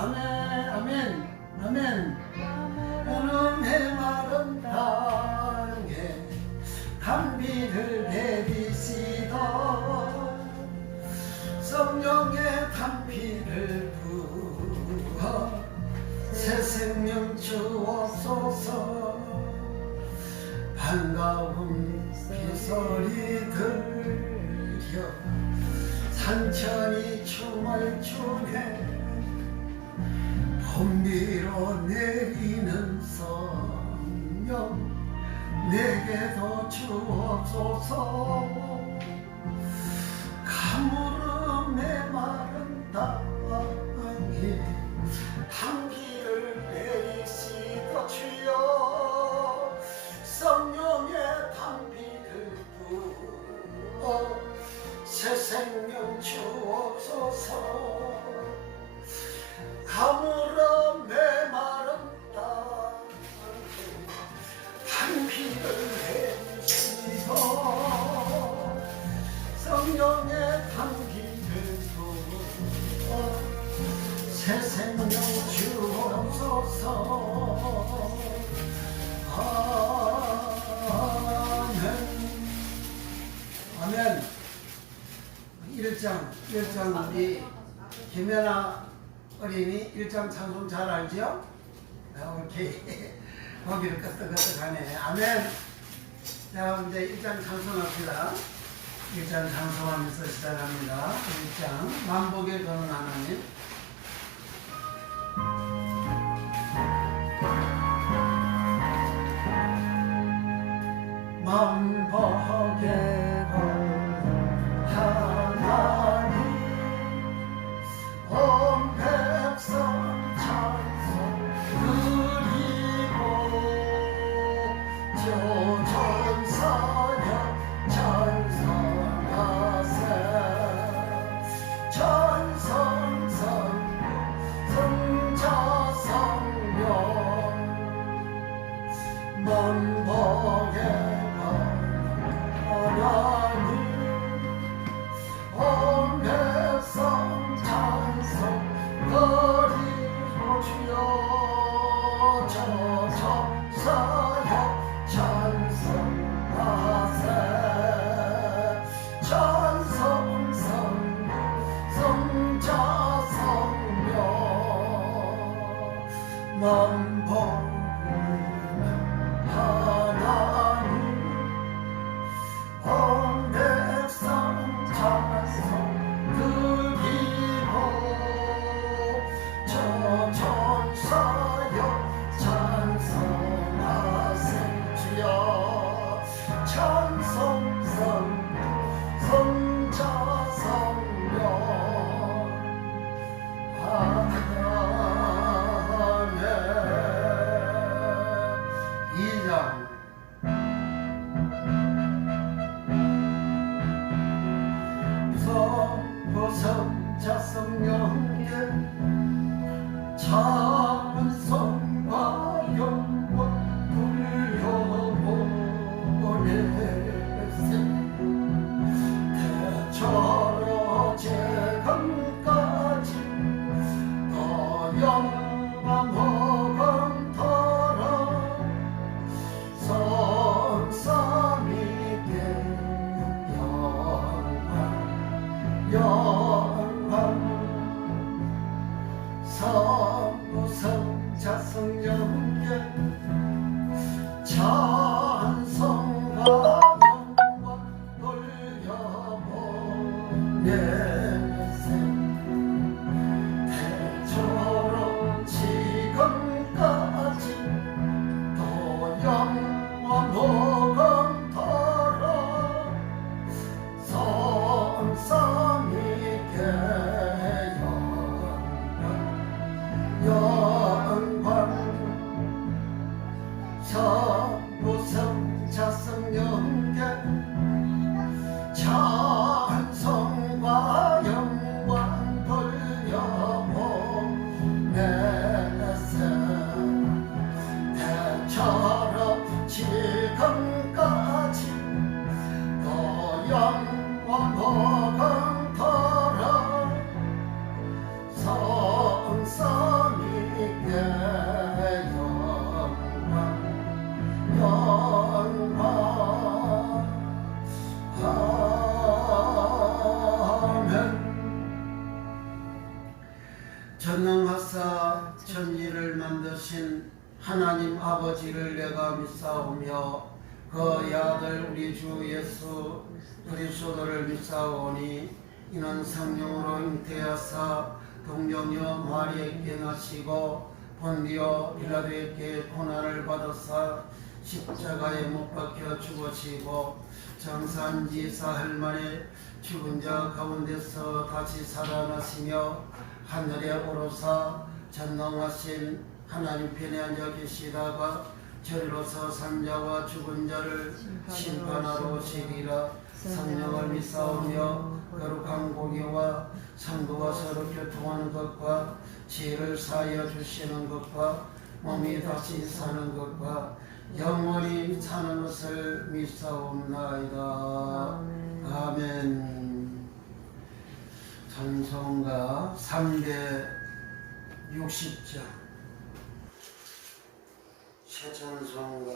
아멘 아멘 아멘. 나는 해마른 땅에 단비를 내리시던 성령의 단비를 부어 새 생명 주옵소서. 반가운 비소리 들려 산천이 춤을 추네. 봄비로 내리는 성령 내게도 주옵소서. 가물음에 마른 땅이 단비를 내리시더 주여. 성령의 단비를 부어 새 생명 주옵소서. 가물음에 마른 땅에 단비를 내리시더 성령의 단비를 부어 새 생명 주옵소서. 아멘. 1장 우리 김연아 어린이 1장 찬송 잘 알죠? 오케이. 거기를 끄떡끄떡하네. 아멘. 자, 이제 1장 찬송합시다. 1장 찬송하면서 시작합니다. 1장 만복에 거는 하나님. 만복에 거는 하나님 온 백성 찬송 드리고 조전사여 찬송하세. 천성성부 성자성령 만복에 하나님 온 백성 찬송 드리고 주여 저천사여 찬송하세. 천성성부 성자성령 만복은 하나님 온 백성 찬송 드리고 저천사여 찬송하세. 주여 찬송성부 성자성령 아멘. 2장 성자성령께 찬송과 영광 돌려보내세. 대처로 재감까지 너 영광 허감더라. 성삼위께 영광 성부 믿사오며 그의 아들 우리 주 예수 그리스도를 믿사오니 이는 성령으로 잉태하사 동정녀 마리에게 나시고 본디오 빌라도에게 고난을 받으사 십자가에 못 박혀 죽으시고 장사한지 사흘 만에 죽은 자 가운데서 다시 살아나시며 하늘에 오르사 전능하신 하나님 편에 앉아 계시다가 저리로서 산자와 죽은 자를 심판하러 오시리라. 성령을 믿사오며 거룩한 고기와 성도와 서로 교통하는 것과 지혜를 사하여 주시는 것과 몸이 다시 사는 것과 영원히 사는 것을 믿사옵나이다. 아멘. 찬송가 360장 새찬송가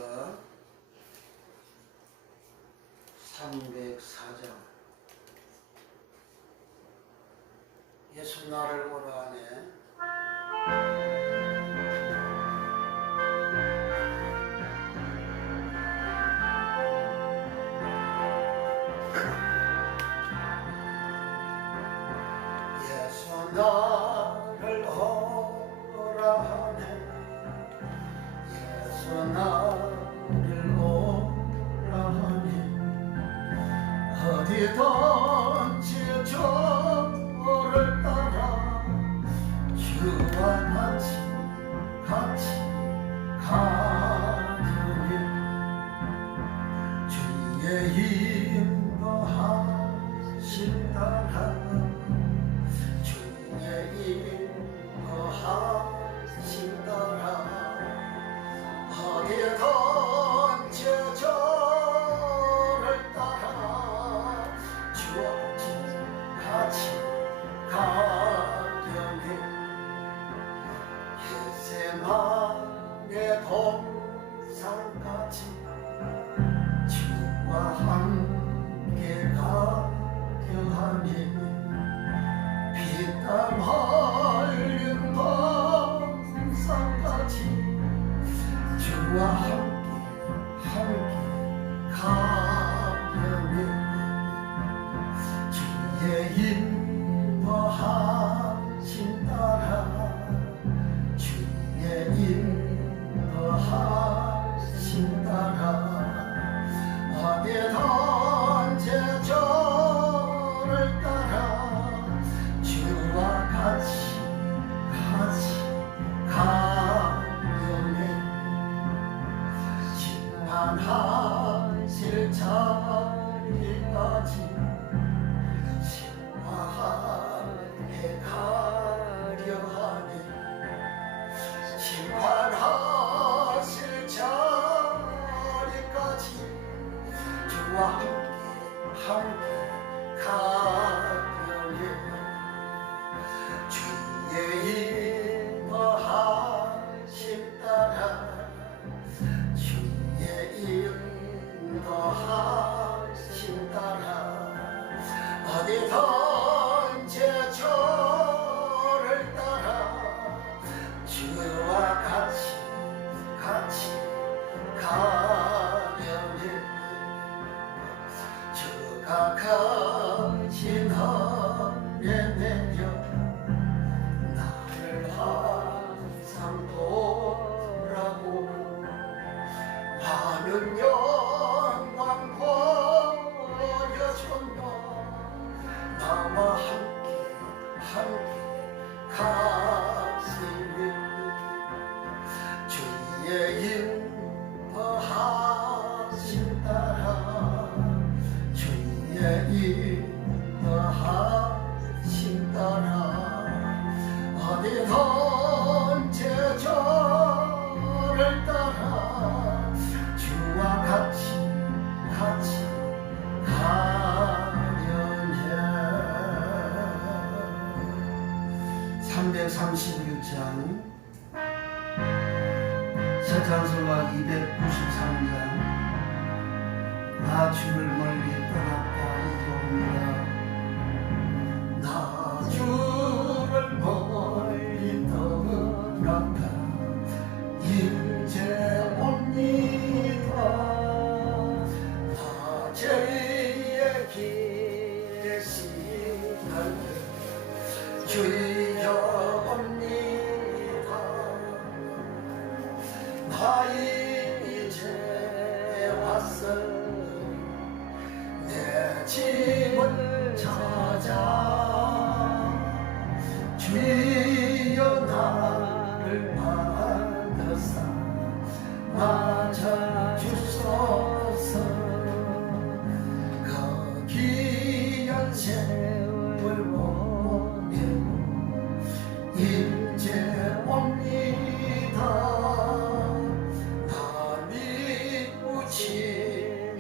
304장 예수 나를 보라 하네. 예수 나를 오라 하네. 예수 나를 오라 하네. 어디든지 저를 따라 주와 같이 가려니 주의 인도하심 따라 주의 인도하심 따라 어디든지 저를 따라 주와 같이 가려니 겟세마네 동산까지 주와 함께 가려하니 피땀 흘린 동산까지 주와 함께 가려니 주의 인도하심 따라 주의 인도하심 따라 어디든지 저를 따라 주와 같이 가려니 심판하실 자리까지 심화하게 가려하니 심판하실 자리까지 주와 함께 가려니 주의 인도하심 따라 주의 인도하심 따라 어디든지 저를 따라 주와 같이 가려니 주가 거친 헌에 내려 나를 항상 보라고 많은 영광 보여준다. 나와 함께 가시니 주의 인도하심 따라 주의 인도하심 따라 어디든지 저를 따라 주와 같이 가려니 331장 새찬송가 293장 나 주를 멀리 떠났다 이도입니다. 나 주를 멀리 떠났다 이제 온 일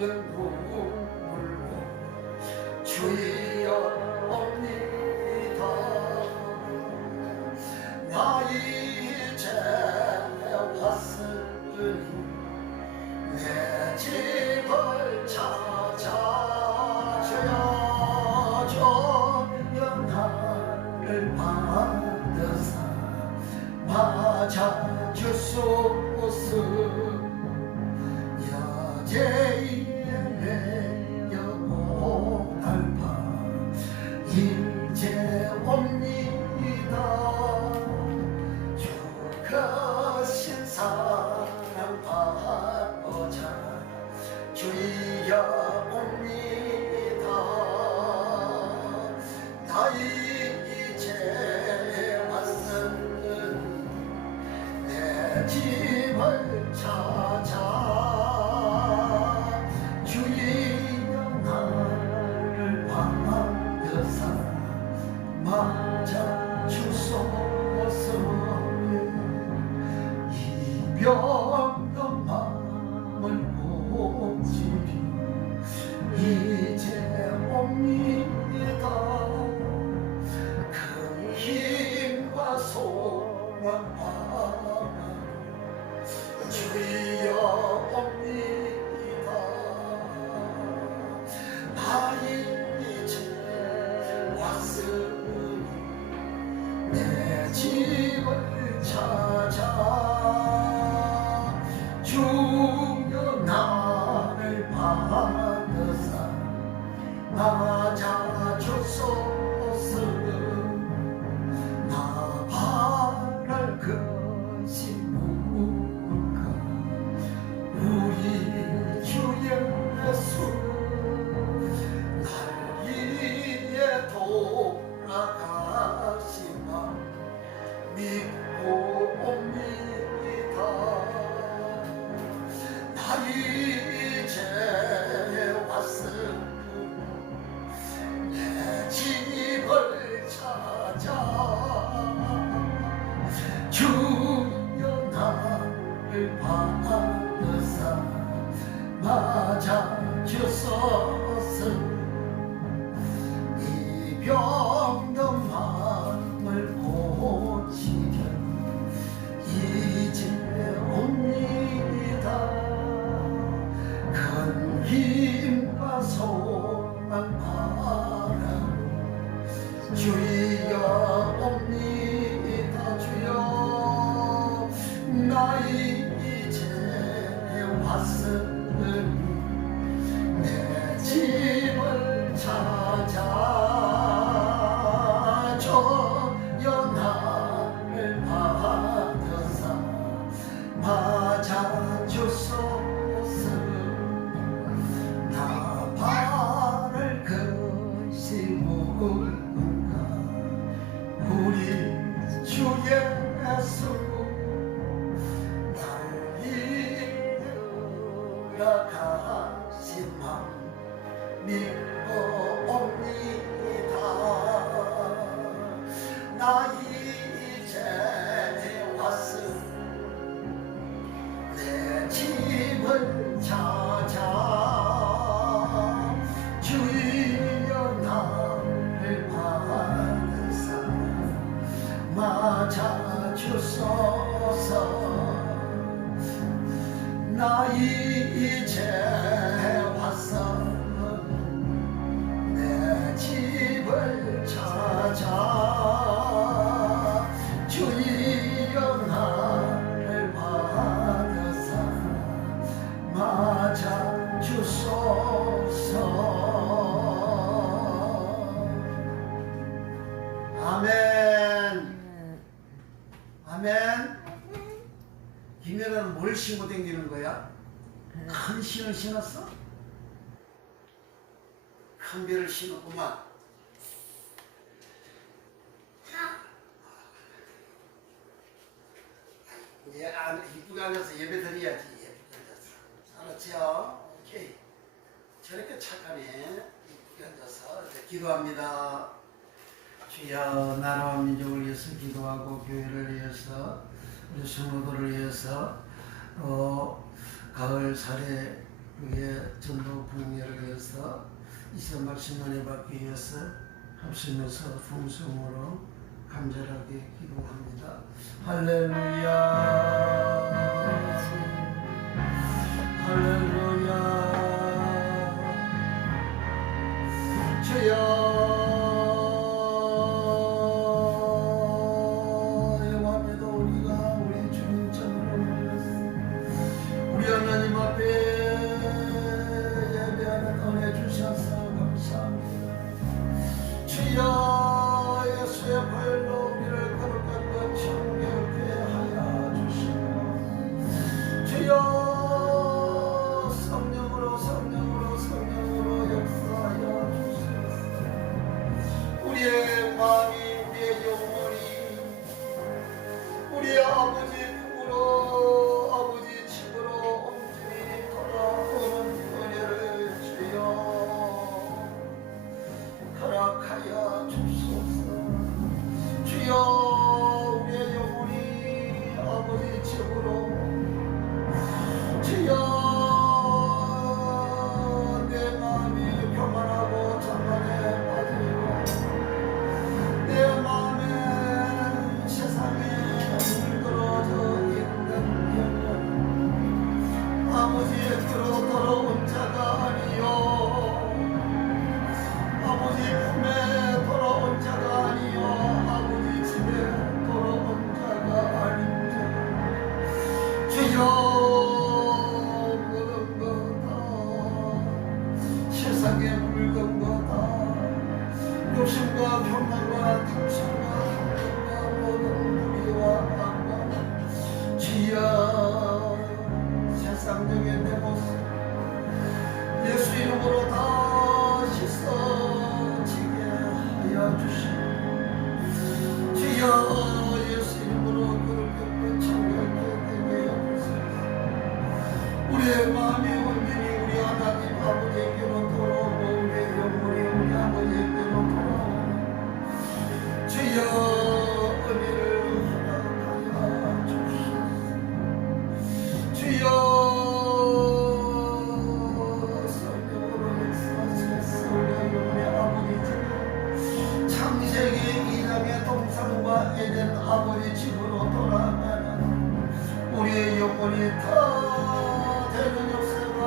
눈물로 주여옵니다. 나 이제 왔으니 내 집을 찾아줘야죠. 영화를 받으사 맞아주소서. 여제의 영원할 바 이제 옵니다. 주 크신 사랑 받고자 주여 옵니다. 나 이제 왔으니 내 집을 찾아 주여 나를 받으사 맞아주소서. 이병도 마음을 고치리 이제 옵니다. 큰 힘과 소망 주여 옵니다. 나 이제 왔으니 내 집을 찾아 주여 나를 받으사 맞아주소서. 나 바랄 것이 무엇인가 우리 주 예수 날 위해 돌아가시마 믿고 옵니다. 나 이제 왔으니 내 집을 찾아 주여 나를 받으사 맞아주소서. 이 병든 마음을 고치려 이제 옵니다. 큰 힘과 소망 바라고 주여 옵니다. 주여 나 이제 왔으니 내 집을 찾아 주여 나를 받으사 맞아주소서. 나 바랄 것이 무엇인가 우리 주 예수 날 이끌어가신 맘 믿고 옵니다. 나 이제 왔으니 내 집을 찾아 주여 나를 받으사 맞아주소서. 나 이제 왔으니 내 집을 찾아 주여 나를 받으사 맞아주소서. 아멘. 아멘. 김연아는 뭘 신고 댕기는 거야? 큰 신을 신었어? 큰 별을 신었구만. 이제 이쁘게 앉아서 예배 드려야지. 예쁘게 앉아서. 알았지요? 오케이. 저렇게 착하네. 이쁘게 앉아서 이제 기도합니다. 주여 나라와 민족을 위해서 기도하고 교회를 위해서 우리 성도들을 위해서 가을 살에 우리의 전도 부흥회를 위해서 이세 말씀 은혜 받기 위해서 합심해서 풍성으로 간절하게 기도합니다. 할렐루야 할렐루야 주여 하나님 앞에 예배하는 은혜 주셔서 감사합니다. 주여 예수의 보혈로 우리를 거룩하고 정결케 하여 주시고 주여 성령으로 역사하여 주시옵소서. 우리의 마음이 우리의 영혼이 우리의 아버지 품으로 아버지 집으로 온전히 돌아오는 은혜를 주여 허락하여 주소서. 주여 우리의 영혼이 아버지 집으로 주여 내 마음이 평안하고 잠깐에 빠지고 내 마음에 세상에 물들어져 있는 영혼 아버지의 귀로 돌아온 자가 아니요 아버지 품에 돌아온 자가 아니요 아버지 집에 돌아온 자가 아닌데 주여 모든 거다 세상의 물건 거다 욕심과 교만과 탐심과 함정과 모든 무리와 악과 주여 세상적인 내 모습 예수 이름으로 다 씻어지게 하여 주시고 주여 예수 이름으로 그렇게 정결케 되게 하옵소서. 우리의 마음이 온전히 우리 하나님 아버지께로 돌아오고 우리의 영혼이 우리 아버지께로 돌아오고 주여 은혜를 허락하여 주시옵소서. 주여 동산과 에덴 아버지 집으로 돌아가는 우리의 영혼이 다 되는 역사가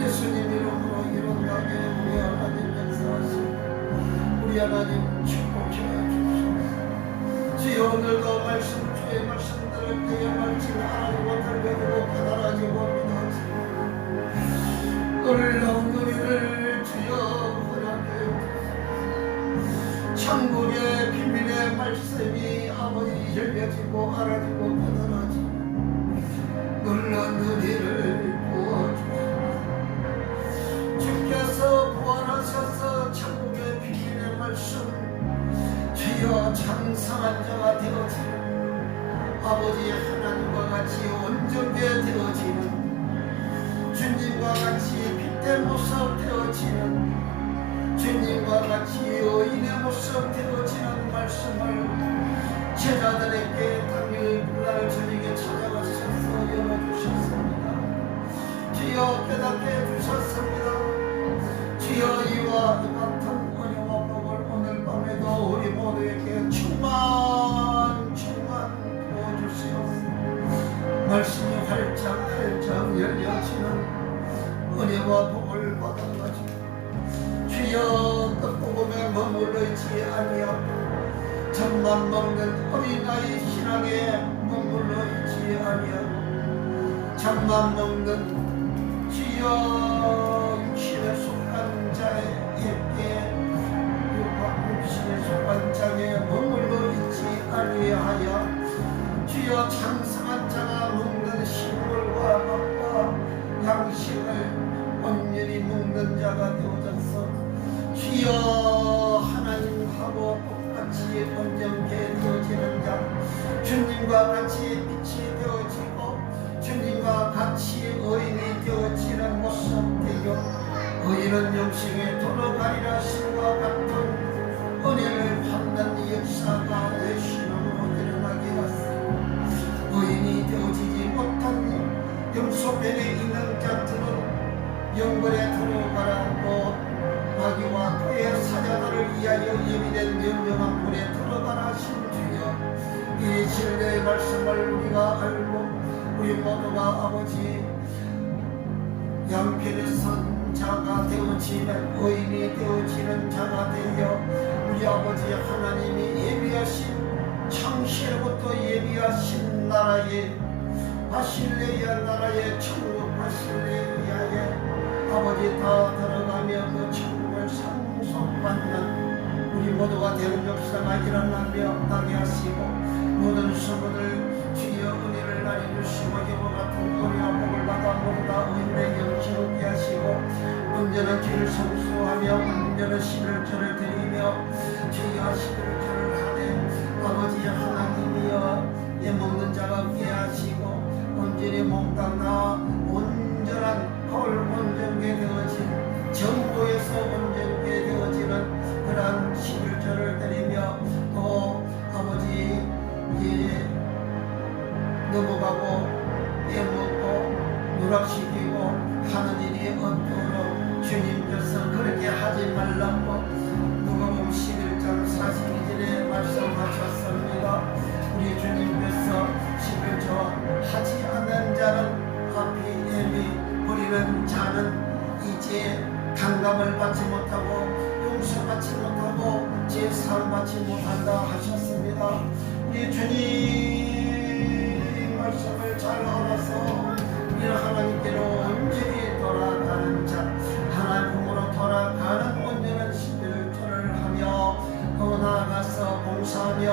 예수님 이름으로 일어나게 우리 하나님 역사하시고 우리 하나님 축복해 주시옵소서. 주여 오늘도 말씀 주의 말씀들을 깨어날지 하나님과 달려들고 깨달아지고 믿어지고 놀라운 우리를 주여 허락해 주소서. 천국의 비밀의 말씀이 아버지 열려지고 알아지고 깨달아지고 놀라운 은혜를 부어주시옵소서. 주께서 부활하셔서 천국의 비밀의 말씀 주여 장성한 자가 되어지는 아버지 하나님과 같이 온전게 되어지는 주님과 같이 빛된 모습 되어지는 주님과 같이 의인의 모습 되어지는 말씀을 제자들에게 당일 그날 저녁에 찾아가셔서 열어주셨습니다. 주여 깨닫게 해주셨습니다. 주여 이와 이 같은 은혜와 복을 오늘 밤에도 우리 모두에게 충만 부어주시옵소서. 말씀이 활짝 열려지는 은혜와 복을 받아가지고 주여 떡볶음에 머물러 있지 아니하고 젖만 먹는 어린아이 신앙에 머물러 있지 아니하고 젖만 먹는 주여 육신에 속한 자에게 육신에 속한 자에 머물러 있지 아니하여 주여 장성한 자가 먹는 식물과 밥과 양식을 온전히 먹는 자가 되어져서 주여 하나님하고 똑같이 온전케 되어지는 자 주님과 같이 빛이 되어지고 주님과 같이 의인이 되어지는 모습 되어 의인은 영생에 돌아가리라 신과 같은 은혜를 받는 역사가 예수 이름으로 일어나게 하시고 의인이 되어지지 못한 영소변에 있는 자들은 영벌에 들어가라고 마귀와 그의 사자들을 위하여 예비된 명령한 문에 들어가라 하신 주여 이 진리의 말씀을 우리가 알고 우리 모두가 아버지 양편에 선 자가 되어지는 의인이 되어지는 자가 되어 우리 아버지 하나님이 예비하신 창시에부터 예비하신 나라의 바실레야 나라의 천국 바실레야에 아버지 다 들어가며 그 천국을 상속받는 우리 모두가 되는 역사가 일어나며 나게 하시고 모든 소문을 주여 은혜를 나눠주시고 이와 같은 은혜와 복을 받아 모두가 의인의 영지롭게 하시고 온전한 길을 성수하며 온전한 11절을 드리며 주여 11절을 하되 아버지 하나님이여 먹는 자가 없게 하시고 온전히 몸땅나 온전한 거울 온전게 되어진 정도에서 온전게 되어지는 그러한 11절을 드리며 또 아버지 넘어가고 빼먹고 누락시키고 하는 일이 없도록 주님께서 그렇게 하지 말라고 누가복음 11장 42절에 말씀하셨습니다. 우리 주님께서 11절 하지 않는 자는 앞이 애미 버리는 자는 이제 강감을 받지 못하고 용서받지 못하고 제사를 받지 못한다 하셨습니다. 우리 주님 말씀을 잘 알아서 우리 하나님께로 온전히 돌아가는 자 하나님 품으로 돌아가는 온전한 11절을 하며 또 나아가서 봉사하며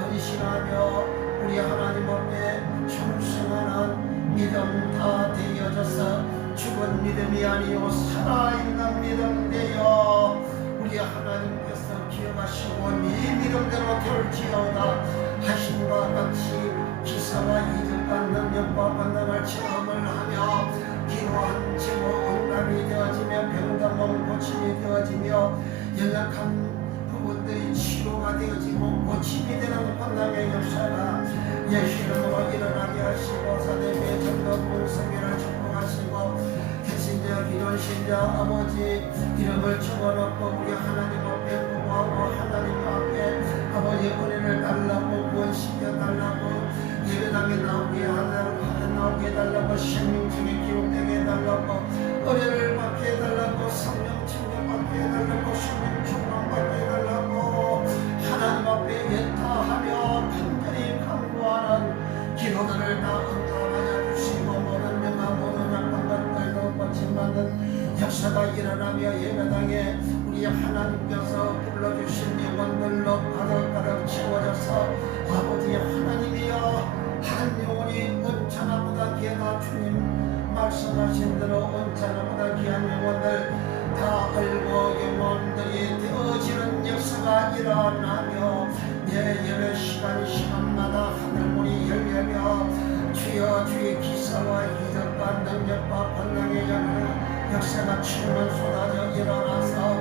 헌신하며 우리 하나님 앞에 충성하는 믿음 다 되어져서 죽은 믿음이 아니요 살아있는 믿음 되어 우리 하나님께서 기억하시고 네 믿음대로 될지어다 하심과 같이 기사와 이적과 능력과 권능을 체험을 하며 기도한 제목 응답이 되어지며 병든 몸 고침이 되어지며 연약한 부분들이 치료가 되어지고 고침이 되는 권능의 역사가 예수 이름으로 일어나게 하시고 사대교회 전도 문성회를 축복하시고 개신자 기존신자 아버지 이름을 적어놓고 우리 하나님 앞에 구하고 하나님 앞에 아버지 은혜를 달라고 구원시켜 달라고 예배당에 나오게 해달라고 생명중에 기록되게 해달라고 은혜를 받게 해달라고 성령 침략받게 해달라고 성령 충만받게 해달라고 하나님 앞에 예타하며 간절히 간구하는 기도들을 다 응답하여 주시고 모든 명과 모든 약한 것들도 고침받는 역사가 일어나며 예배당에 우리 하나님께서 불러주신 영혼들로 가득가득 채워져서 아버지 하나님이여 한 영혼이 온천하보다 귀하다 주님 말씀하신 대로 온천하보다 귀한 영혼들 다 알고 영혼들이 되어지는 역사가 일어나며 내 예배 시간마다 하늘문이 열려며 주여 주의 기사와 이적과 능력과 권능의 역사가 충만 쏟아져 일어나서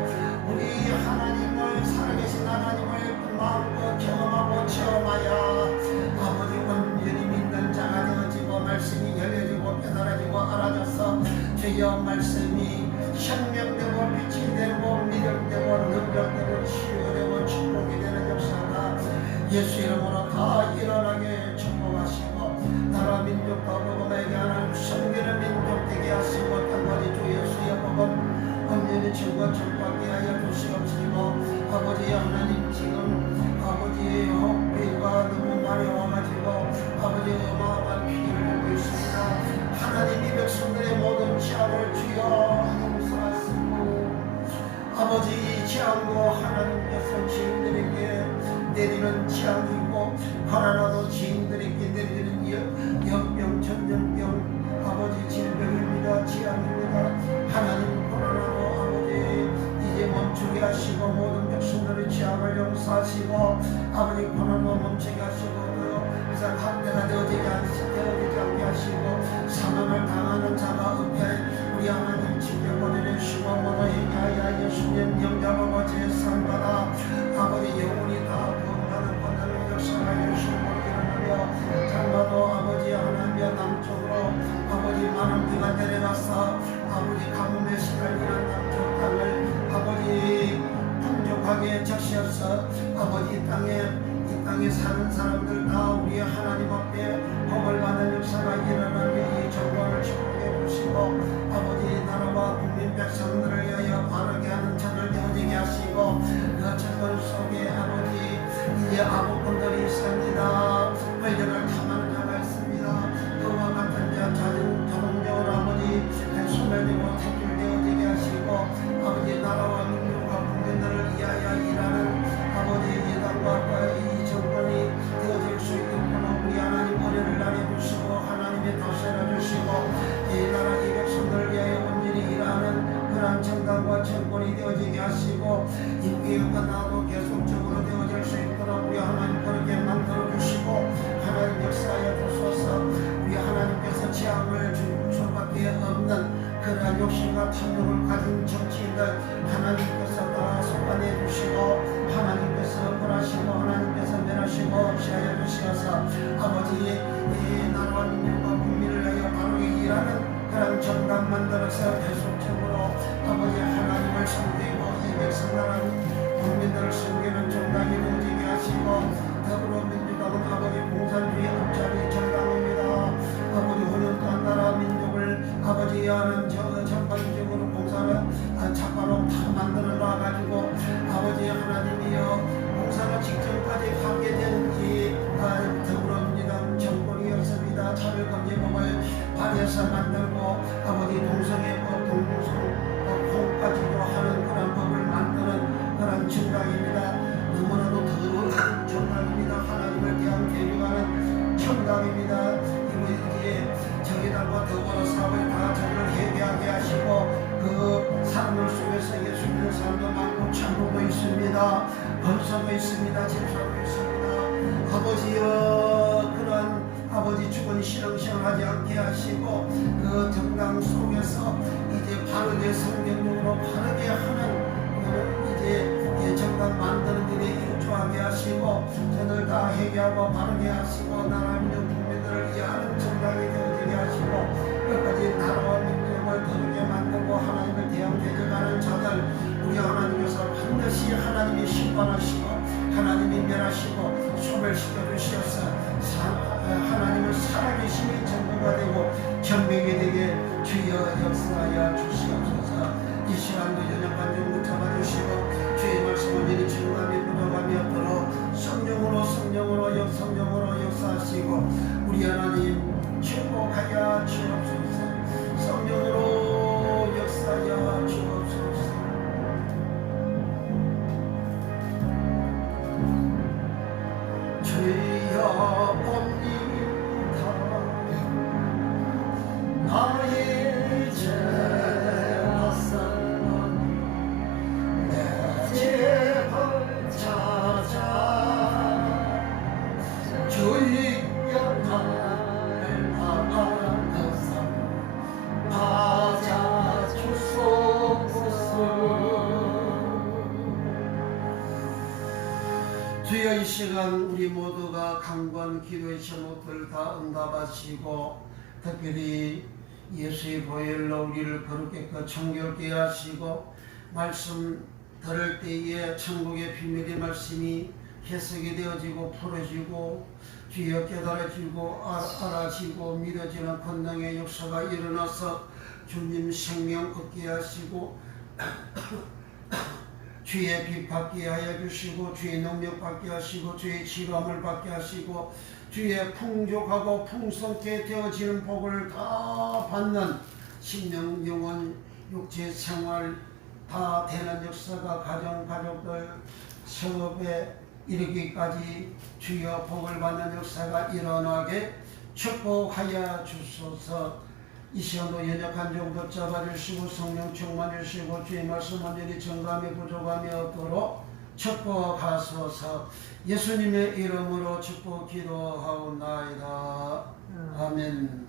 우리 하나님을 살아계신 하나님을 마음껏 경험하고 체험하여 아버지 온전히 믿는 자가 되어지고 말씀이 열려지고 깨달아지고 알아져서 주여 말씀이 생명되고 빛이 되고 믿음되고 능력되고 치유되고 축복이 되는 역사가 예수 이름으로 다 일어나게 축복하시고 나라 민족과 복음에게 하나님 섬기는 민족 되게 하시고 단번에 주 예수의 복음 온전히 증거 전받게 하여 주시옵시고 아버지 하나님 지금 아버지의 비가 너무 많이 와가지고 아버지 어마어마한 피해를 보고 있습니다. 하나님이 백성들의 모든 죄악을 주여 용서하시고 아버지 이 재앙도 하나님께서 지인들에게 내리는 재앙이고 가난하도 지인들에게 내리는 연병 전염병 아버지 질병입니다. 재앙입니다. 하나님 가난하도 아버지 이제 멈추게 하시고 모든 백성들의 재앙을 용서하시고 아버지 가난도 멈추게 하시고 이상 학대가 되어지지 않게 하시고 사망을 당하는 자가 없게 우리 하나님 지켜보내는 시범으로 행하여 예수님 영접하고 제사받아 아버지 영혼이 다 구원받는 권한의 역사가 예수님으로 일어나며 장마도 아버지 하나님의 남쪽으로 아버지 정신과 탐욕을 가진 정치인들 하나님께서 다 속아내 주시고 하나님께서 벌하시고 하나님께서 멸하시고 시하여 주시어서 아버지의 이 나라와 민족과 국민을 위하여 바르게 일하는 그런 정당 만들어서 계속적으로 아버지 하나님을 섬기고 이 백성 나라 국민들을 섬기는 정당이 되어지게 하시고 더불어민주당은 아버지 공산주의 앞자리 정당입니다. 아버지 혼연한 나라 민족을 아버지 하는 전반적으로 공사를 작가로 다 만들어 놔가지고 아버지 하나님이여 공사가 직전까지 가게 된이 더불어민주당 정권이었습니다. 차별금지법을 발의해서 만들고 아버지 동성애법 동성혼까지도 하는 그런 법을 만드는 그런 정당입니다. 너무나도 더러운 정당입니다. 하나님을 대한 대륙하는 정당입니다. 이제 저기들과 더불어 사업을 다 저를 회개하게 하시고 그 사람들 속에서 예수 믿는 사람도 많고 참고도 있습니다. 범사도 있습니다. 집사도 있습니다. 아버지여 그런 아버지 죽은 신앙생활하지 않게 하시고 그 정당 속에서 이제 바르게 성경적으로 바르게 하는 이제 정당 만드는 일에 일조하게 하시고 저들 다 회개하고 바르게 하시고 나라 민족 국민들을 위하는 정당이 되어지게 하시고 끝까지 나라와 민족을 더럽게 만들고 하나님을 대항 대적하는 자들 우리 하나님께서 반드시 하나님이 심판하시고 하나님이 멸하시고 소멸시켜 주시어서 하나님을 살아계심이 전부가 되고 전명이 되게 주여 역사하여 주시옵소서. 이 시간도 연약한 좀 잡아주시고 주의 말씀을 미리 증감이 부족함이 없도록 성령으로 역사하시고 우리 하나님 축복하여 주옵소서. 성령으로 역사하여 주옵소서. 주여 옵니다. 나의 죄 제발 찾아 주여 나를 받아서 받아 주소서. 주여 이 시간 우리 모두가 강구한 기도의 제목들 다 응답하시고 특별히 예수의 보혈로 우리를 거룩하게 정결케 하시고 말씀 들을 때에 천국의 비밀의 말씀이 해석이 되어지고 풀어지고 주여 깨달아지고 알아지고 믿어지는 권능의 역사가 일어나서 주님 생명 얻게 하시고 주의 빛 받게 하여 주시고 주의 능력 받게 하시고 주의 지감을 받게 하시고 주의 풍족하고 풍성케 되어지는 복을 다 받는 심령 영혼 육체 생활 다 되는 역사가 가족들 성업에 이르기까지 주여 복을 받는 역사가 일어나게 축복하여 주소서. 이 시간도 연약한 종 붙잡아주시고 성령 충만해주시고 주의 말씀 완전히 정감이 부족함이 없도록 축복하소서. 예수님의 이름으로 축복 기도하옵나이다. 아멘.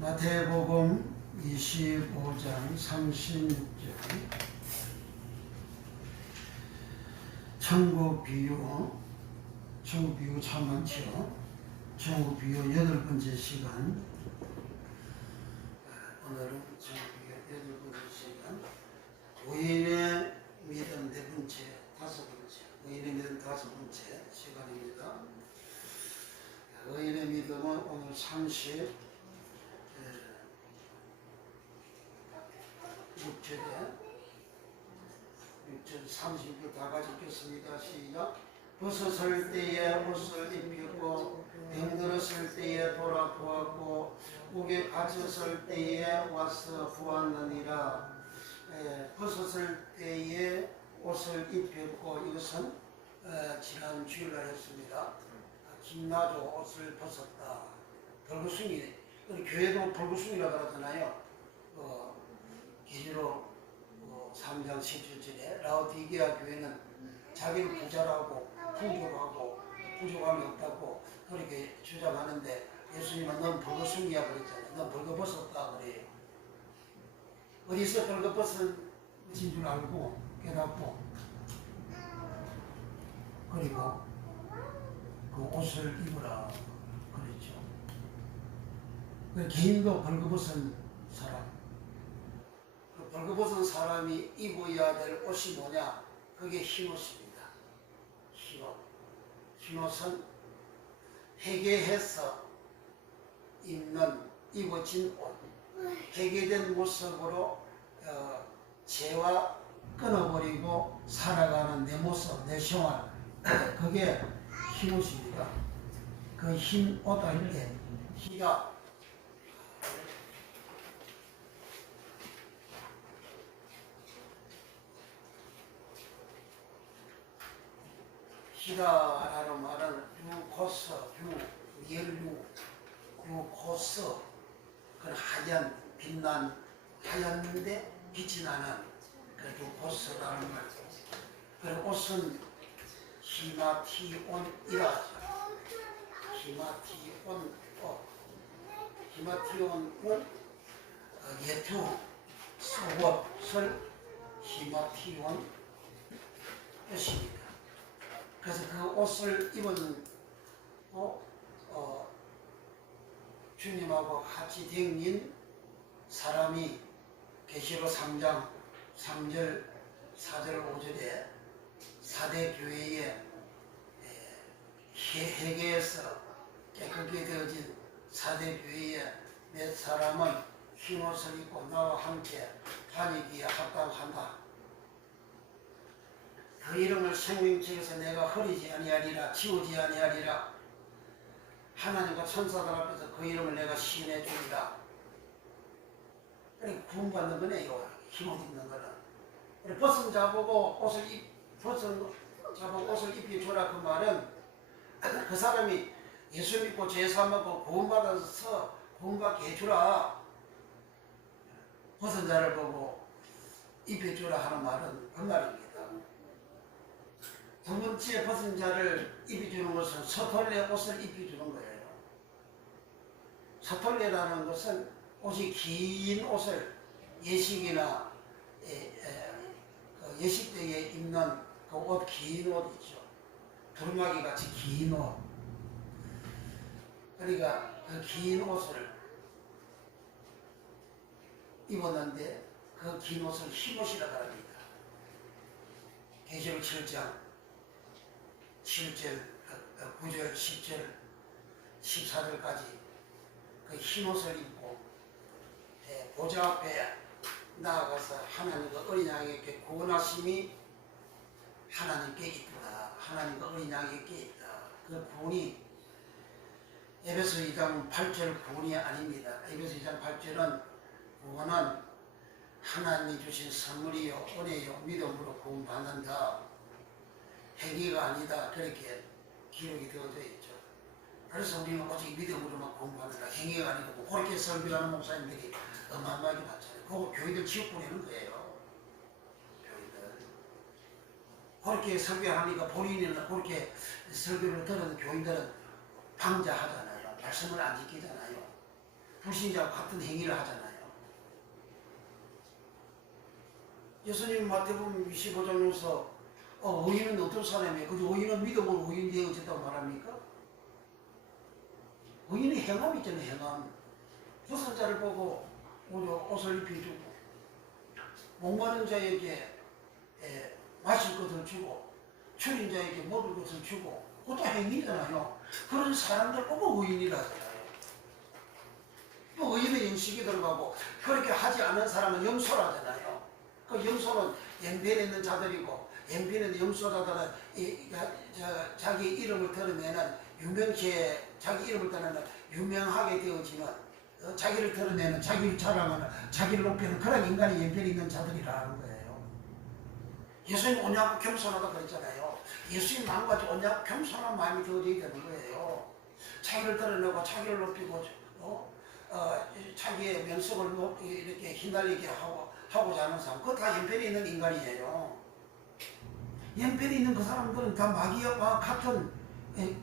마태복음 25장 36절 천국 비유 참 많죠. 천국 비유 8번째 시간. 오늘은 천국 비유 8번째 시간. 의인의 믿음 4번째, 5번째. 의인의 믿음 5번째 시간입니다. 의인의 믿음은 오늘 36절에 6절 30절 다 같이 읽겠습니다. 시작. 벗었을 때에 옷을 입혔고 병들었을 때에 돌아 보았고 옥에 갇혔을 때에 와서 보았느니라. 벗었을 때에 옷을 입혔고 이것은 지난 주일날 했습니다. 김나도 옷을 벗었다. 벌거숭이 우리 교회도 벌거숭이라고 그러잖아요. 기지로 3장 17절에 라오디게아 교회는 자기는 부자라고 풍족하고 부족함이 없다고 그렇게 주장하는데 예수님은 넌 벌거숭이야 그랬잖아요. 넌 벌거벗었다 그래요. 어디서 벌거벗은 줄 알고 깨닫고, 그리고 그 옷을 입으라 그랬죠. 그 개인도 벌거벗은 사람, 그 벌거벗은 사람이 입어야 될 옷이 뭐냐? 그게 흰옷입니다. 흰옷. 흰옷은 회개해서 입어진 옷, 회개된 모습으로 죄와 끊어버리고 살아가는 내 모습, 내 생활, 그게 흰옷입니다. 그 흰 옷 할 때 희가 희다라는 말은 유코스, 열유, 유코스, 그 하얀, 빛난, 하얀데 빛이 나는 그 유코스라는 말. 그 옷은 히마티온이라 하죠. 히마티온 옷. 히마티온은 예투, 속옷을 히마티온 뜻입니다. 그래서 그 옷을 입은 주님하고 같이 댕긴 사람이 계시록 3장 3절 4절 5절에 사대 교회에 회개해서 깨끗게 되어진 사대 교회에 몇 사람은 흰옷을 입고 나와 함께 다니기에 합당한다. 그 이름을 생명책에서 내가 흐리지 아니하리라, 지우지 아니하리라. 하나님과 천사들 앞에서 그 이름을 내가 시인해 주리라. 그러니까 구원받는 거네요. 흰옷 입는 거는. 벗은 자보고 벗은 자보고 옷을 입혀주라. 그 말은 그 사람이 예수 믿고 죄 사먹고 구원받아서 구원받게 해주라. 벗은 자를 보고 입혀주라 하는 말은 그 말입니다. 두 번째 벗은 자를 입혀주는 것은 서털레 옷을 입혀주는 거예요. 서털레라는 것은 옷이 긴 옷을 예식이나 예식 때에 입는 그 옷, 긴 옷 있죠. 두루마기 같이 긴 옷. 그러니까 그 긴 옷을 입었는데 그 긴 옷을 흰옷이라고 합니다. 계시록 7장 7절, 9절, 10절, 14절까지 그 흰옷을 입고 보좌 앞에 나아가서 하나님과 어린 양에게 구원하심이 하나님께 있다. 하나님과 어린 양에게 있다. 그 구원이 에베소 2장 8절 구원이 아닙니다. 에베소 2장 8절은 구원은 하나님이 주신 선물이요, 은혜요, 믿음으로 구원받는다. 행위가 아니다. 그렇게 기록이 되어져 있죠. 그래서 우리는 오직 믿음으로만 구원받는다. 행위가 아니고 그렇게 설교하는 목사님들이 어마어마하게 많잖아요. 그거 교회들 지옥 보내는 거예요. 교회들. 그렇게 설교하니까 본인은 그렇게 설교를 들은 교인들은 방자하잖아요. 말씀을 안 지키잖아요. 불신자와 같은 행위를 하잖아요. 예수님 마태복음 25장에서 의인은 어떤 사람이에요? 그 의인은 믿음으로 의인 되어졌다고 말합니까? 의인의 행함이 있잖아요. 행함. 벗은 자를 보고 옷을 입혀주고 목마른 자에게 마실 것을 주고 추린 자에게 먹을 것을 주고 그것도 행위잖아요. 그런 사람들 보고 의인이라 하잖아요. 또 의인은 영식이 들어가고 그렇게 하지 않은 사람은 염소라잖아요. 그 염소는 연변에 있는 자들이고 연변에 염소자들은 자기 이름을 드러내는 유명시에 자기 이름을 드러내는 유명하게 되어지는 자기를 드러내는 자기를 자랑하는 자기를 높이는 그런 인간이 연변에 있는 자들이라는 거예요. 예수님 온유하고 겸손하다 그랬잖아요. 예수님 마음같이 온유하고 겸손한 마음이 되어져야 되는 거예요. 자기를 드러내고 자기를 높이고 자기의 명성을 이렇게 휘날리게 하고자 하는 사람, 그거 다 연변에 있는 인간이에요. 연변에 있는 그 사람들은 다 마귀와 같은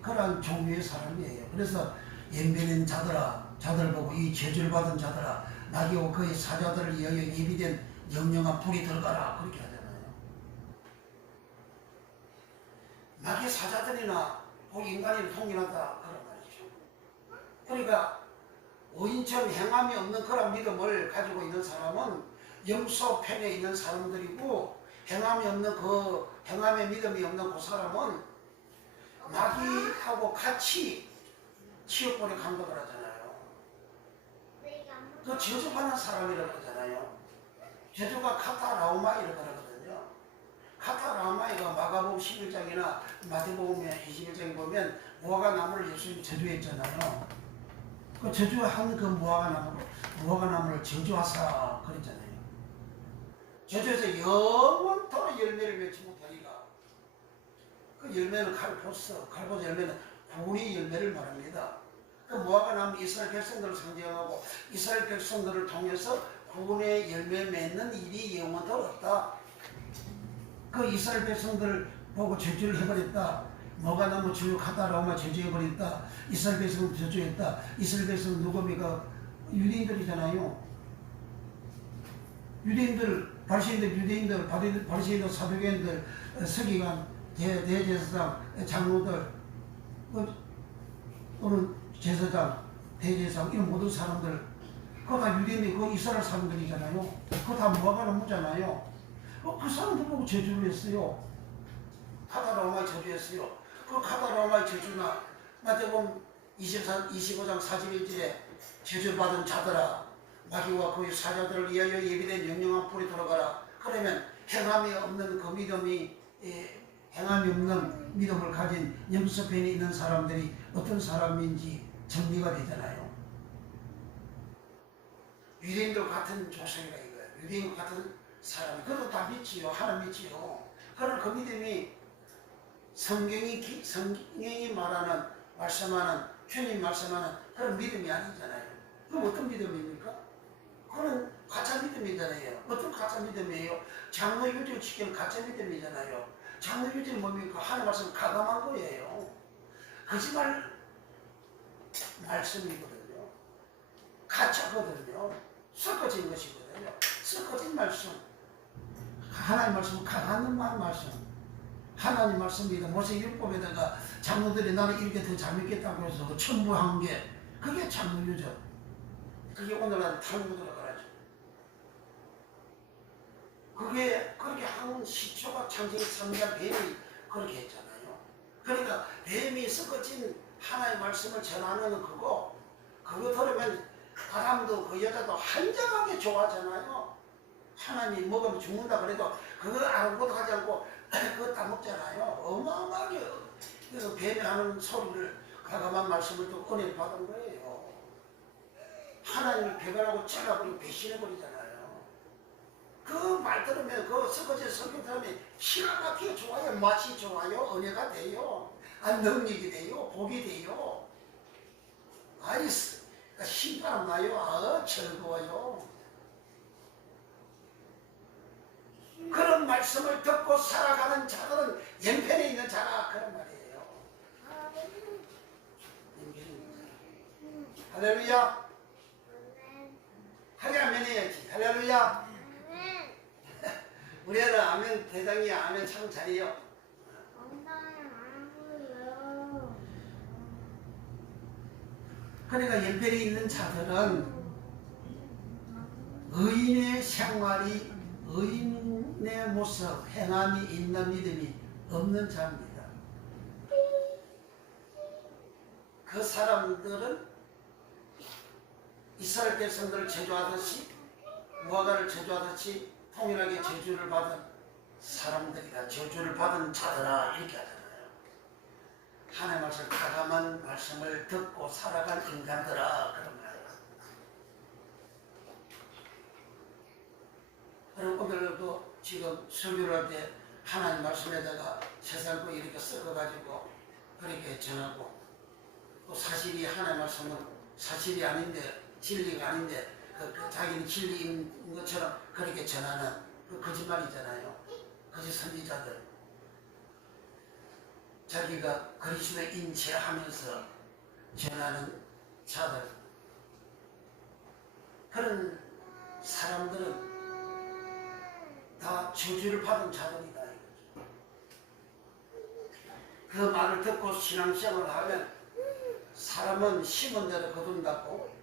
그런 종류의 사람이에요. 그래서 연변에 있는 자들아, 자들 보고 이 저주를 받은 자들아, 마귀와 그의 사자들을 위하여 예비된 영영한 불이 들어가라 그렇게 하잖아요. 마귀 사자들이나 인간이 통일하다 그런 말이죠. 그러니까 오인처럼 행함이 없는 그런 믿음을 가지고 있는 사람은 영소편에 있는 사람들이고, 행함이 없는 행함의 믿음이 없는 그 사람은 마귀하고 같이 치욕벌에 감독을 하잖아요. 그 저주받는 사람이라고 그러잖아요. 저주가 카타라우마이라고 그러거든요. 카타라우마이가 마가복음 11장이나 마태복음 21장에 보면 무화과 나무를 예수님이 저주했잖아요. 그 저주한 그 무화과 나무를 저주하사 그랬잖아요. 저주해서 영원토록 열매를 맺지 못하니까, 그 열매는 칼포스 열매는 구원의 열매를 말합니다. 그 무화과 나무 이스라엘 백성들을 상징하고, 이스라엘 백성들을 통해서 구원의 열매 맺는 일이 영원토록 없다. 그 이스라엘 백성들을 보고 저주를 해버렸다. 무화과 나무 주육하다라고만 저주해버렸다. 이스라엘 백성을 저주했다. 이스라엘 백성은 누굽니까? 유대인들이잖아요. 유대인들, 바리새인들, 사두개인들, 서기관, 대제사장, 장로들, 또는 제사장, 대제사장, 이런 모든 사람들, 그거 다 유대인들, 그거 이스라엘 사람들이잖아요. 그거 다 무화과 나무잖아요. 그 사람들 보고 저주를 했어요. 카다라오마의 저주했어요. 그 카다라오마의 저주나 마태복음 25장 41절에 저주받은 자들아, 마귀와 그의 사자들을 위하여 예비된 영영한 불이 들어가라. 그러면 행함이 없는 그 믿음이, 행함이 없는 믿음을 가진 영서편에 있는 사람들이 어떤 사람인지 정리가 되잖아요. 유대인들 같은 조상이라 이거예요. 유대인 같은 사람이. 그래도 다 믿지요. 하나 믿지요. 그러나 그 믿음이 성경이 말하는, 말씀하는, 주님 말씀하는 그런 믿음이 아니잖아요. 그럼 어떤 믿음입니까? 그건 가짜 믿음이잖아요. 어떤 가짜 믿음이에요? 장로 유지를 지키는 가짜 믿음이잖아요. 장로 유지는 뭡니까? 하나님 말씀 가감한 거예요. 거짓말 말씀이거든요. 가짜거든요. 섞어진 것이거든요. 섞어진 말씀. 하나님 말씀은 가가는 말씀. 하나님 말씀입니다. 모세율법에다가 장로들이 나는 이렇게 더 잘 믿겠다고 해서 첨부한 게, 그게 장로유죠. 그게 오늘날 탈무드로 가라죠. 그게 그렇게 한 시초가 창세기 3장 뱀이 그렇게 했잖아요. 그러니까 뱀이 섞어진 하나의 말씀을 전하는 그거 들으면 사람도 그 여자도 한정하게 좋아하잖아요. 하나님 먹으면 죽는다 그래도 그거 아무것도 하지 않고 그거 다 먹잖아요. 어마어마하게 그 뱀이 하는 소리를, 가감한 말씀을 또 은혜를 받은 거예요. 하나님이 배반하고 잘라버리고 배신해버리잖아요. 그 말 들으면, 그 섞어진 성경 들으면 기가 막히게 좋아요. 맛이 좋아요. 은혜가 돼요. 능력이 돼요. 복이 돼요. 아이스 힘바람 나요. 즐거워요. 그런 말씀을 듣고 살아가는 자들은 연편에 있는 자가 그런 말이에요. 할렐루야. 아멘 해야지. 할렐루야. 우리 애는 아멘 대장이야. 아멘 참 잘해요. 그러니까 연편에 있는 자들은 의인의 생활이, 의인의 모습, 행함이 있는 믿음이 없는 자입니다. 그 사람들은 이스라엘 백성들을 저주하듯이, 무화과를 저주하듯이 통일하게 저주를 받은 사람들이다. 저주를 받은 자들아 이렇게 하잖아요. 하나님 말씀, 가감한 말씀을 듣고 살아간 인간들아 그런 말이에요. 그럼 오늘도 지금 설교를 할 때 하나님 말씀에다가 세상도 이렇게 섞어가지고 그렇게 전하고, 또 사실이 하나님 말씀은 사실이 아닌데, 진리가 아닌데 자기는 진리인 것처럼 그렇게 전하는 그 거짓말이잖아요. 거짓 선지자들. 자기가 그리스도의 인체하면서 전하는 자들. 그런 사람들은 다 저주를 받은 자들이다. 그 말을 듣고 신앙생활을 하면 사람은 심은 대로 거둔다고,